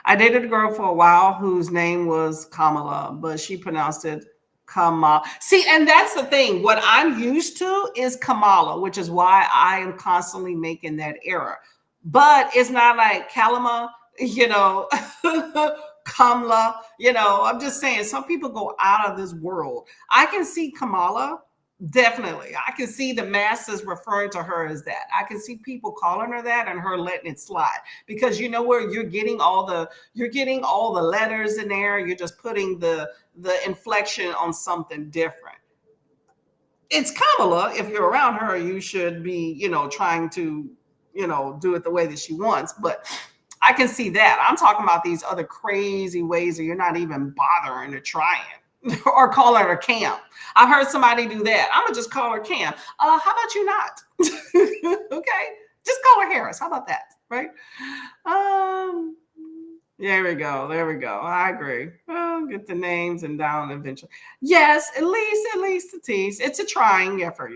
I dated a girl for a while whose name was Kamala, but she pronounced it Kamala. See, and that's the thing. What I'm used to is Kamala, which is why I am constantly making that error. But it's not like Kalama, Kamala, I'm just saying some people go out of this world. I can see Kamala. Definitely. I can see the masses referring to her as that. I can see people calling her that and her letting it slide because you know where you're getting all the letters in there. You're just putting the inflection on something different. It's Kamala. If you're around her, you should be, trying to, do it the way that she wants. But I can see that. I'm talking about these other crazy ways that you're not even bothering to try it. Or call her a Cam. I heard somebody do that. I'm gonna just call her Cam. How about you not? Okay, just call her Harris. How about that? Right? There we go. I agree. Well, get the names and down eventually. Yes, at least the tease. It's a trying effort,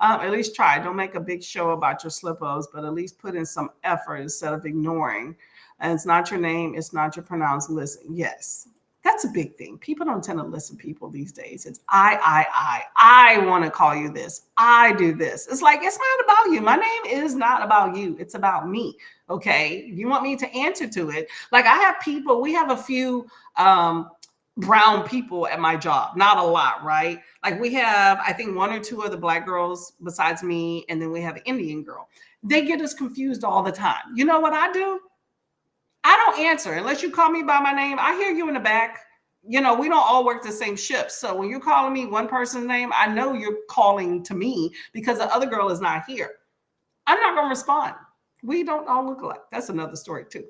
At least try. Don't make a big show about your slip-ups, but at least put in some effort instead of ignoring. And it's not your name. It's not your pronounced listen. Yes. That's a big thing. People don't tend to listen to people these days. It's I want to call you this. I do this. It's like, it's not about you. My name is not about you. It's about me. Okay. You want me to answer to it. Like we have a few brown people at my job, not a lot, right? Like we have, I think 1 or 2 other Black girls besides me. And then we have an Indian girl. They get us confused all the time. You know what I do? I don't answer unless you call me by my name. I hear you in the back. We don't all work the same shift. So when you're calling me one person's name, I know you're calling to me because the other girl is not here. I'm not going to respond. We don't all look alike. That's another story too.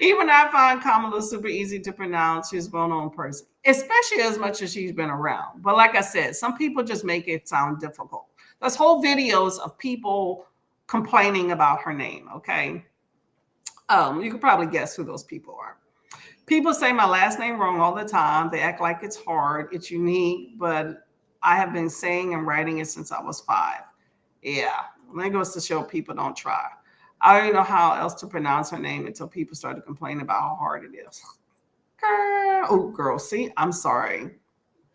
Even I find Kamala super easy to pronounce. She's a well-known person, especially as much as she's been around. But like I said, some people just make it sound difficult. There's whole videos of people complaining about her name. Okay. You could probably guess who those people are. People say my last name wrong all the time. They act like it's hard. It's unique, but I have been saying and writing it since I was 5. Yeah, that goes to show people don't try. I don't even know how else to pronounce her name until people started complaining about how hard it is. Girl, see, I'm sorry.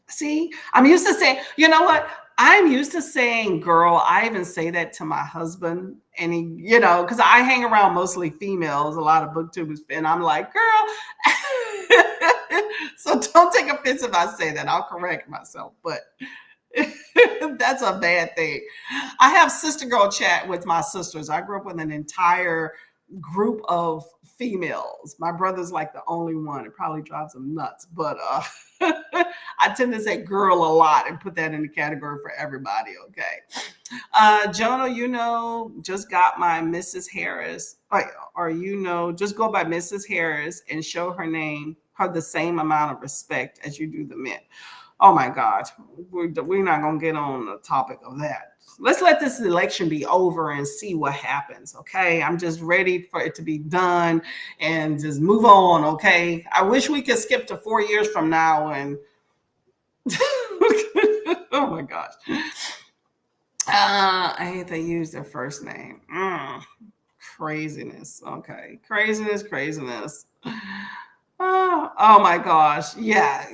See, I'm used to saying, you know what? I'm used to saying girl. I even say that to my husband. And he, because I hang around mostly females, a lot of booktubers, and I'm like, girl. So don't take offense if I say that. I'll correct myself. But that's a bad thing. I have sister girl chat with my sisters. I grew up with an entire group of females. My brother's like the only one. It probably drives him nuts. But I tend to say girl a lot and put that in the category for everybody. Okay. Jonah, just got my Mrs. Harris. Or just go by Mrs. Harris and show her the same amount of respect as you do the men. Oh my God. We're not going to get on the topic of that. Let's let this election be over and see what happens. Okay. I'm just ready for it to be done and just move on. Okay. I wish we could skip to 4 years from now and oh my gosh. I hate they use their first name. Craziness. Okay. Craziness. Oh my gosh. Yeah.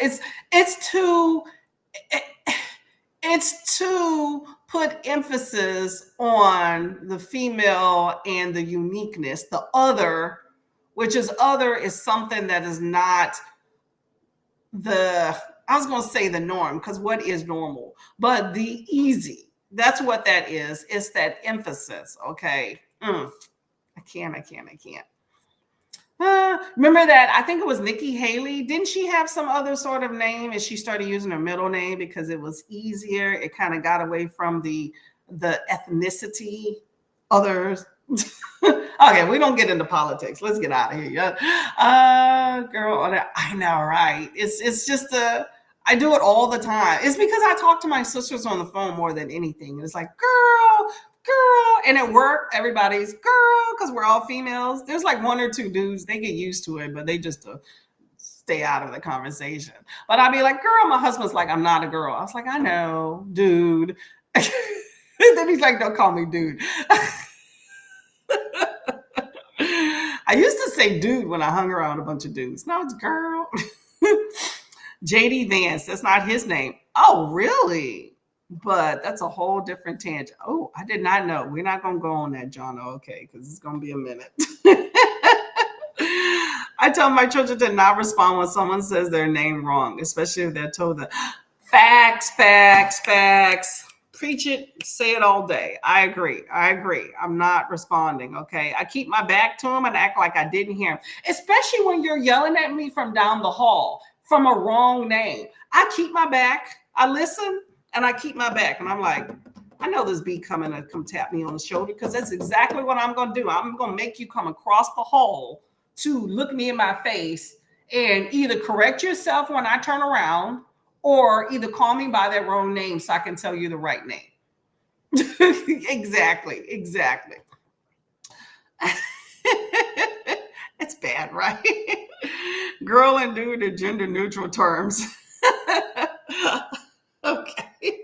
It's to put emphasis on the female and the uniqueness. The other, which is something that is not I was going to say the norm, because what is normal? But the easy, that's what that is. It's that emphasis. Okay. I can't. Remember that? I think it was Nikki Haley. Didn't she have some other sort of name, and she started using her middle name because it was easier? It kind of got away from the ethnicity. Others. Okay, we don't get into politics. Let's get out of here. Yeah. Girl, I know, right? It's just I do it all the time. It's because I talk to my sisters on the phone more than anything. And it's like, girl, and at work, everybody's girl because we're all females. There's like one or two dudes. They get used to it, but they just stay out of the conversation. But I'd be like, girl. My husband's like, I'm not a girl. I was like, I know, dude. Then he's like, don't call me dude. I used to say dude when I hung around a bunch of dudes. No, it's girl. JD Vance, that's not his name. Oh, really? But that's a whole different tangent. Oh, I did not know. We're not going to go on that, John. Okay, because it's going to be a minute. I tell my children to not respond when someone says their name wrong, especially if they're told that facts, facts, facts. Preach it, say it all day. I agree. I'm not responding. Okay. I keep my back to him and act like I didn't hear him, especially when you're yelling at me from down the hall from a wrong name. I keep my back. I listen and I keep my back. And I'm like, I know this bee coming to come tap me on the shoulder because that's exactly what I'm going to do. I'm going to make you come across the hall to look me in my face and either correct yourself when I turn around or either call me by that wrong name so I can tell you the right name. Exactly. It's bad, right? Girl and dude are gender neutral terms. Okay.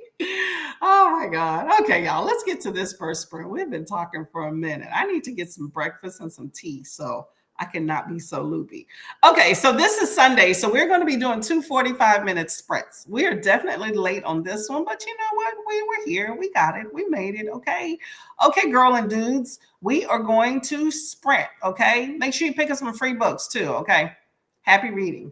Oh my God. Okay, y'all, let's get to this first sprint. We've been talking for a minute. I need to get some breakfast and some tea so I cannot be so loopy. Okay, so this is Sunday. So we're going to be doing 2 45-minute sprints. We are definitely late on this one, but you know what? We were here. We got it. We made it. Okay. Okay, girl and dudes, we are going to sprint. Okay. Make sure you pick up some free books too. Okay. Happy reading.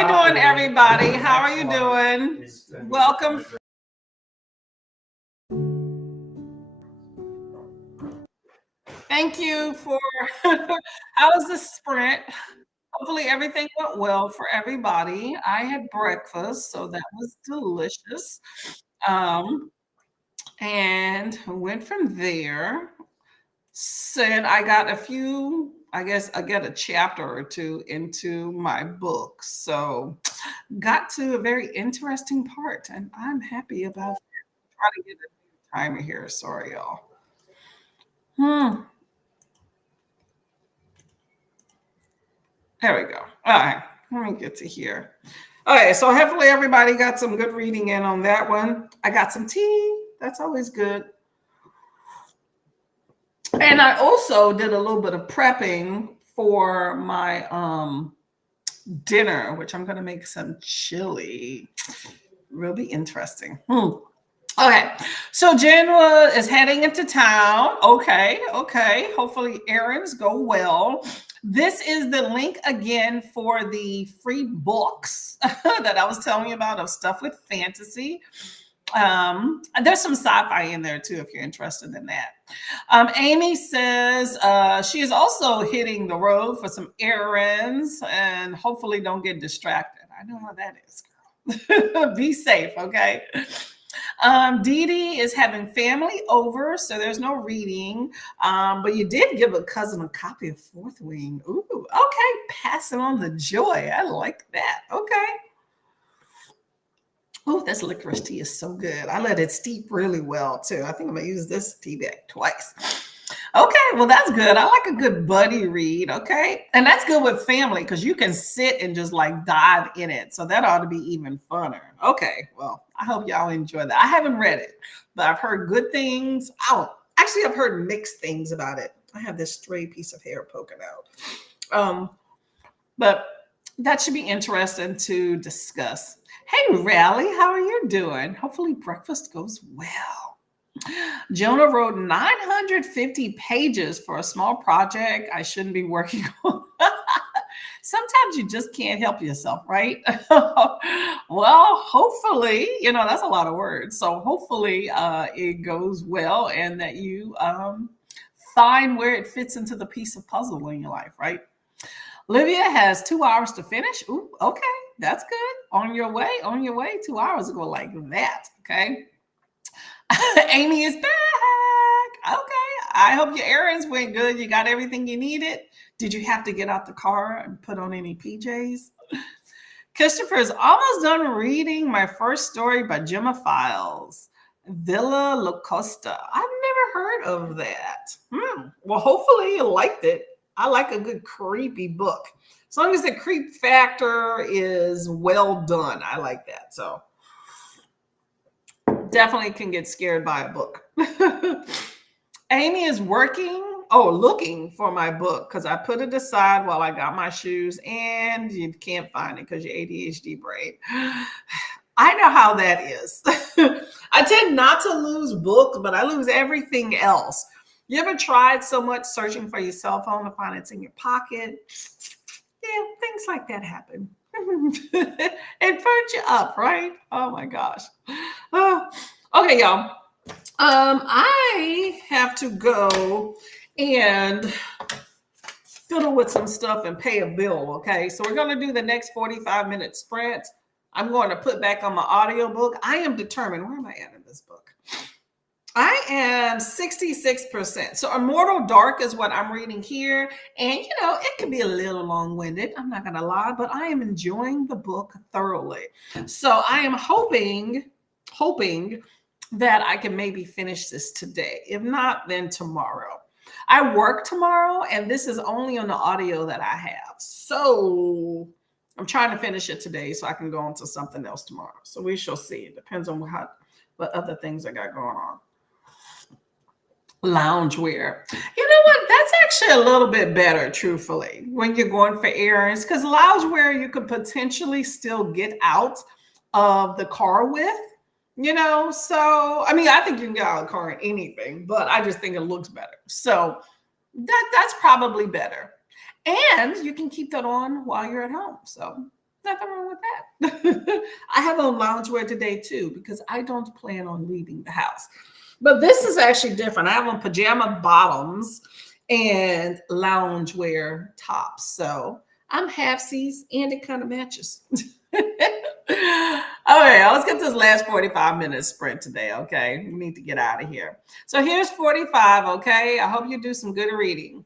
you doing, everybody? How are you doing? Welcome. Thank you for how was the sprint? Hopefully everything went well for everybody. I had breakfast, so that was delicious. Um, and went from there. Said I got a few, I guess I get a chapter or two into my book. So got to a very interesting part, and I'm happy about it. Try to get a timer here. Sorry, y'all. Hmm. There we go. All right. Let me get to here. Okay, so hopefully everybody got some good reading in on that one. I got some tea. That's always good. And I also did a little bit of prepping for my dinner, which I'm going to make some chili. Really interesting. Okay, so Jen is heading into town. Okay. Hopefully errands go well. This is the link again for the free books that I was telling you about of stuff with fantasy. There's some sci-fi in there too, if you're interested in that. Amy says she is also hitting the road for some errands and hopefully don't get distracted. I know how that is, girl. Be safe, okay? Dee Dee is having family over, so there's no reading. But you did give a cousin a copy of Fourth Wing. Ooh, okay. Passing on the joy. I like that. Okay. Oh, this licorice tea is so good. I let it steep really well too. I think I'm gonna use this tea bag twice. Okay, well, that's good. I like a good buddy read. Okay, and that's good with family because you can sit and just like dive in it. So that ought to be even funner. Okay, well, I hope y'all enjoy that. I haven't read it, but I've heard good things. Oh, actually, I've heard mixed things about it. I have this stray piece of hair poking out. But that should be interesting to discuss. Hey, Rally, how are you doing? Hopefully breakfast goes well. Jonah wrote 950 pages for a small project I shouldn't be working on. Sometimes you just can't help yourself, right? Well, hopefully, that's a lot of words. So hopefully it goes well and that you find where it fits into the piece of puzzle in your life, right? Olivia has 2 hours to finish. Ooh, okay, that's good. On your way, 2 hours ago, like that. Okay. Amy is back. Okay. I hope your errands went good. You got everything you needed. Did you have to get out the car and put on any PJs? Christopher is almost done reading my first story by Gemma Files, Villa La Costa. I've never heard of that. Well, hopefully you liked it. I like a good creepy book. As long as the creep factor is well done, I like that. So definitely can get scared by a book. Amy is looking for my book because I put it aside while I got my shoes and you can't find it because your ADHD brain. I know how that is. I tend not to lose books, but I lose everything else. You ever tried so much searching for your cell phone to find it's in your pocket? Yeah, things like that happen. It burns you up, right? Oh my gosh. Okay, y'all. I have to go and fiddle with some stuff and pay a bill, okay? So we're going to do the next 45-minute sprint. I'm going to put back on my audiobook. I am determined. Where am I at in this book? I am 66%. So Immortal Dark is what I'm reading here. And, it can be a little long-winded. I'm not going to lie, but I am enjoying the book thoroughly. So I am hoping that I can maybe finish this today. If not, then tomorrow. I work tomorrow, and this is only on the audio that I have. So I'm trying to finish it today so I can go on to something else tomorrow. So we shall see. It depends on what other things I got going on. Loungewear. You know what? That's actually a little bit better, truthfully, when you're going for errands, because loungewear you could potentially still get out of the car with, So, I think you can get out of the car in anything, but I just think it looks better. So that's probably better. And you can keep that on while you're at home. So Nothing wrong with that. I have on loungewear today too because I don't plan on leaving the house. But this is actually different. I have on pajama bottoms and loungewear tops. So I'm halfsies and it kind of matches. Okay, let's get to this last 45 minutes sprint today. Okay, we need to get out of here. So here's 45. Okay, I hope you do some good reading.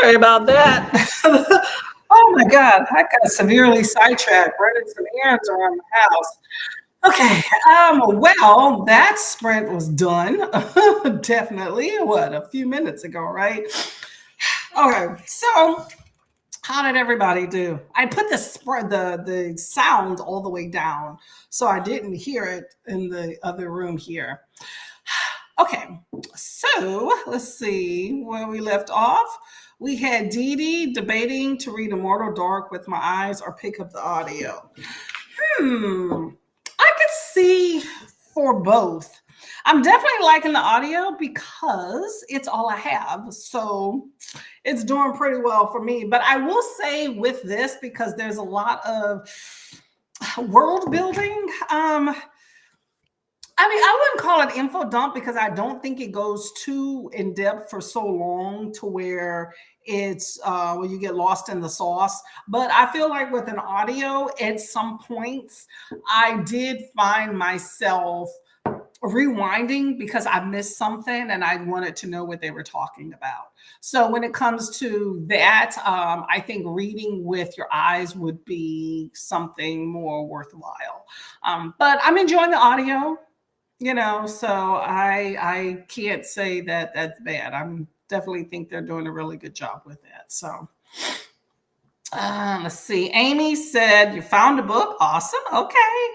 Sorry about that. Oh my God, I got severely sidetracked, running some errands around the house. Okay, well, that sprint was done. Definitely, what, a few minutes ago, right? Okay, so how did everybody do? I put the sound all the way down, so I didn't hear it in the other room here. Okay, so let's see where we left off. We had Dee Dee debating to read Immortal Dark with my eyes or pick up the audio. I could see for both. I'm definitely liking the audio because it's all I have. So it's doing pretty well for me. But I will say with this, because there's a lot of world building. I wouldn't call it info dump because I don't think it goes too in depth for so long to where it's where you get lost in the sauce. But I feel like with an audio, at some points, I did find myself rewinding because I missed something and I wanted to know what they were talking about. So when it comes to that, I think reading with your eyes would be something more worthwhile. But I'm enjoying the audio. So I can't say that that's bad. I'm definitely think they're doing a really good job with that. So let's see. Amy said you found a book. Awesome. Okay.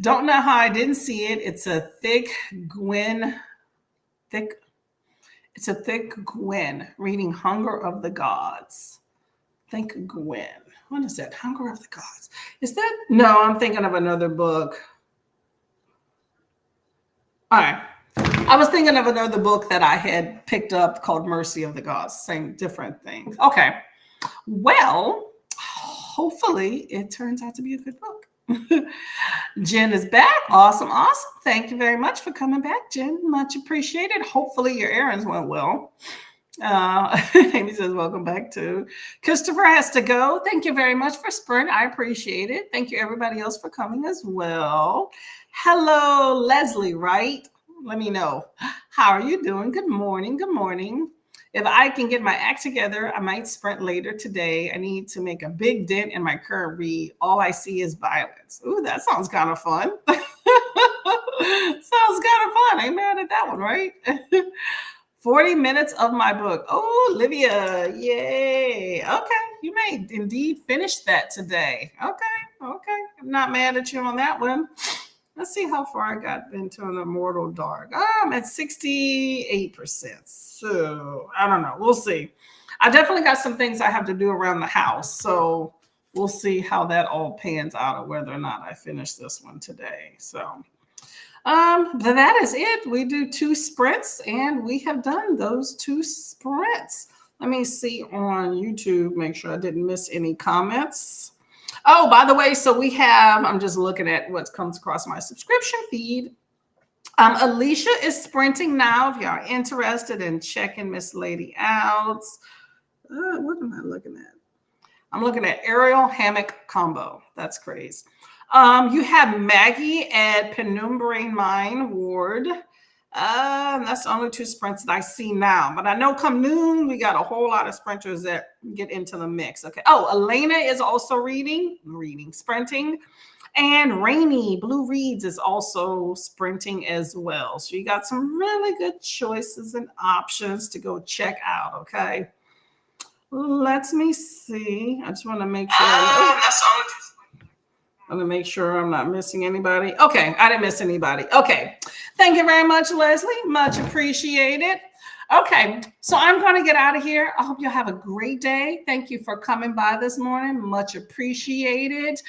Don't know how I didn't see it. It's a thick Gwen reading Hunger of the Gods. Think Gwen. What is that? Hunger of the Gods. Is that? No, I'm thinking of another book. All right. I was thinking of another book that I had picked up called Mercy of the Gods. Same, different things. Okay. Well, hopefully it turns out to be a good book. Jen is back. Awesome. Thank you very much for coming back, Jen. Much appreciated. Hopefully your errands went well. Amy says, welcome back too. Christopher has to go. Thank you very much for Sprint. I appreciate it. Thank you everybody else for coming as well. Hello, Leslie, right? Let me know. How are you doing? Good morning. Good morning. If I can get my act together, I might sprint later today. I need to make a big dent in my current read. All I see is violence. Ooh, that sounds kind of fun. Sounds kind of fun. I ain't mad at that one, right? 40 minutes of my book. Oh, Olivia. Yay. Okay. You may indeed finish that today. Okay. I'm not mad at you on that one. Let's see how far I got into an Immortal Dark. I'm at 68%. So I don't know. We'll see. I definitely got some things I have to do around the house. So we'll see how that all pans out or whether or not I finish this one today. So that is it. We do 2 sprints and we have done those 2 sprints. Let me see on YouTube, make sure I didn't miss any comments. Oh, by the way, so we have, I'm just looking at what comes across my subscription feed. Alicia is sprinting now. If you are interested in checking Miss Lady out. What am I looking at? I'm looking at aerial hammock combo. That's crazy. You have Maggie at Penumbrae Mine Ward. That's the only 2 sprints that I see now. But I know come noon, we got a whole lot of sprinters that get into the mix. Okay. Oh, Elena is also sprinting. And Rainy Blue Reeds is also sprinting as well. So you got some really good choices and options to go check out. Okay. Let me see. I just want to make sure. I'm going to make sure I'm not missing anybody. Okay, I didn't miss anybody. Okay, thank you very much, Leslie. Much appreciated. Okay, so I'm going to get out of here. I hope you have a great day. Thank you for coming by this morning. Much appreciated.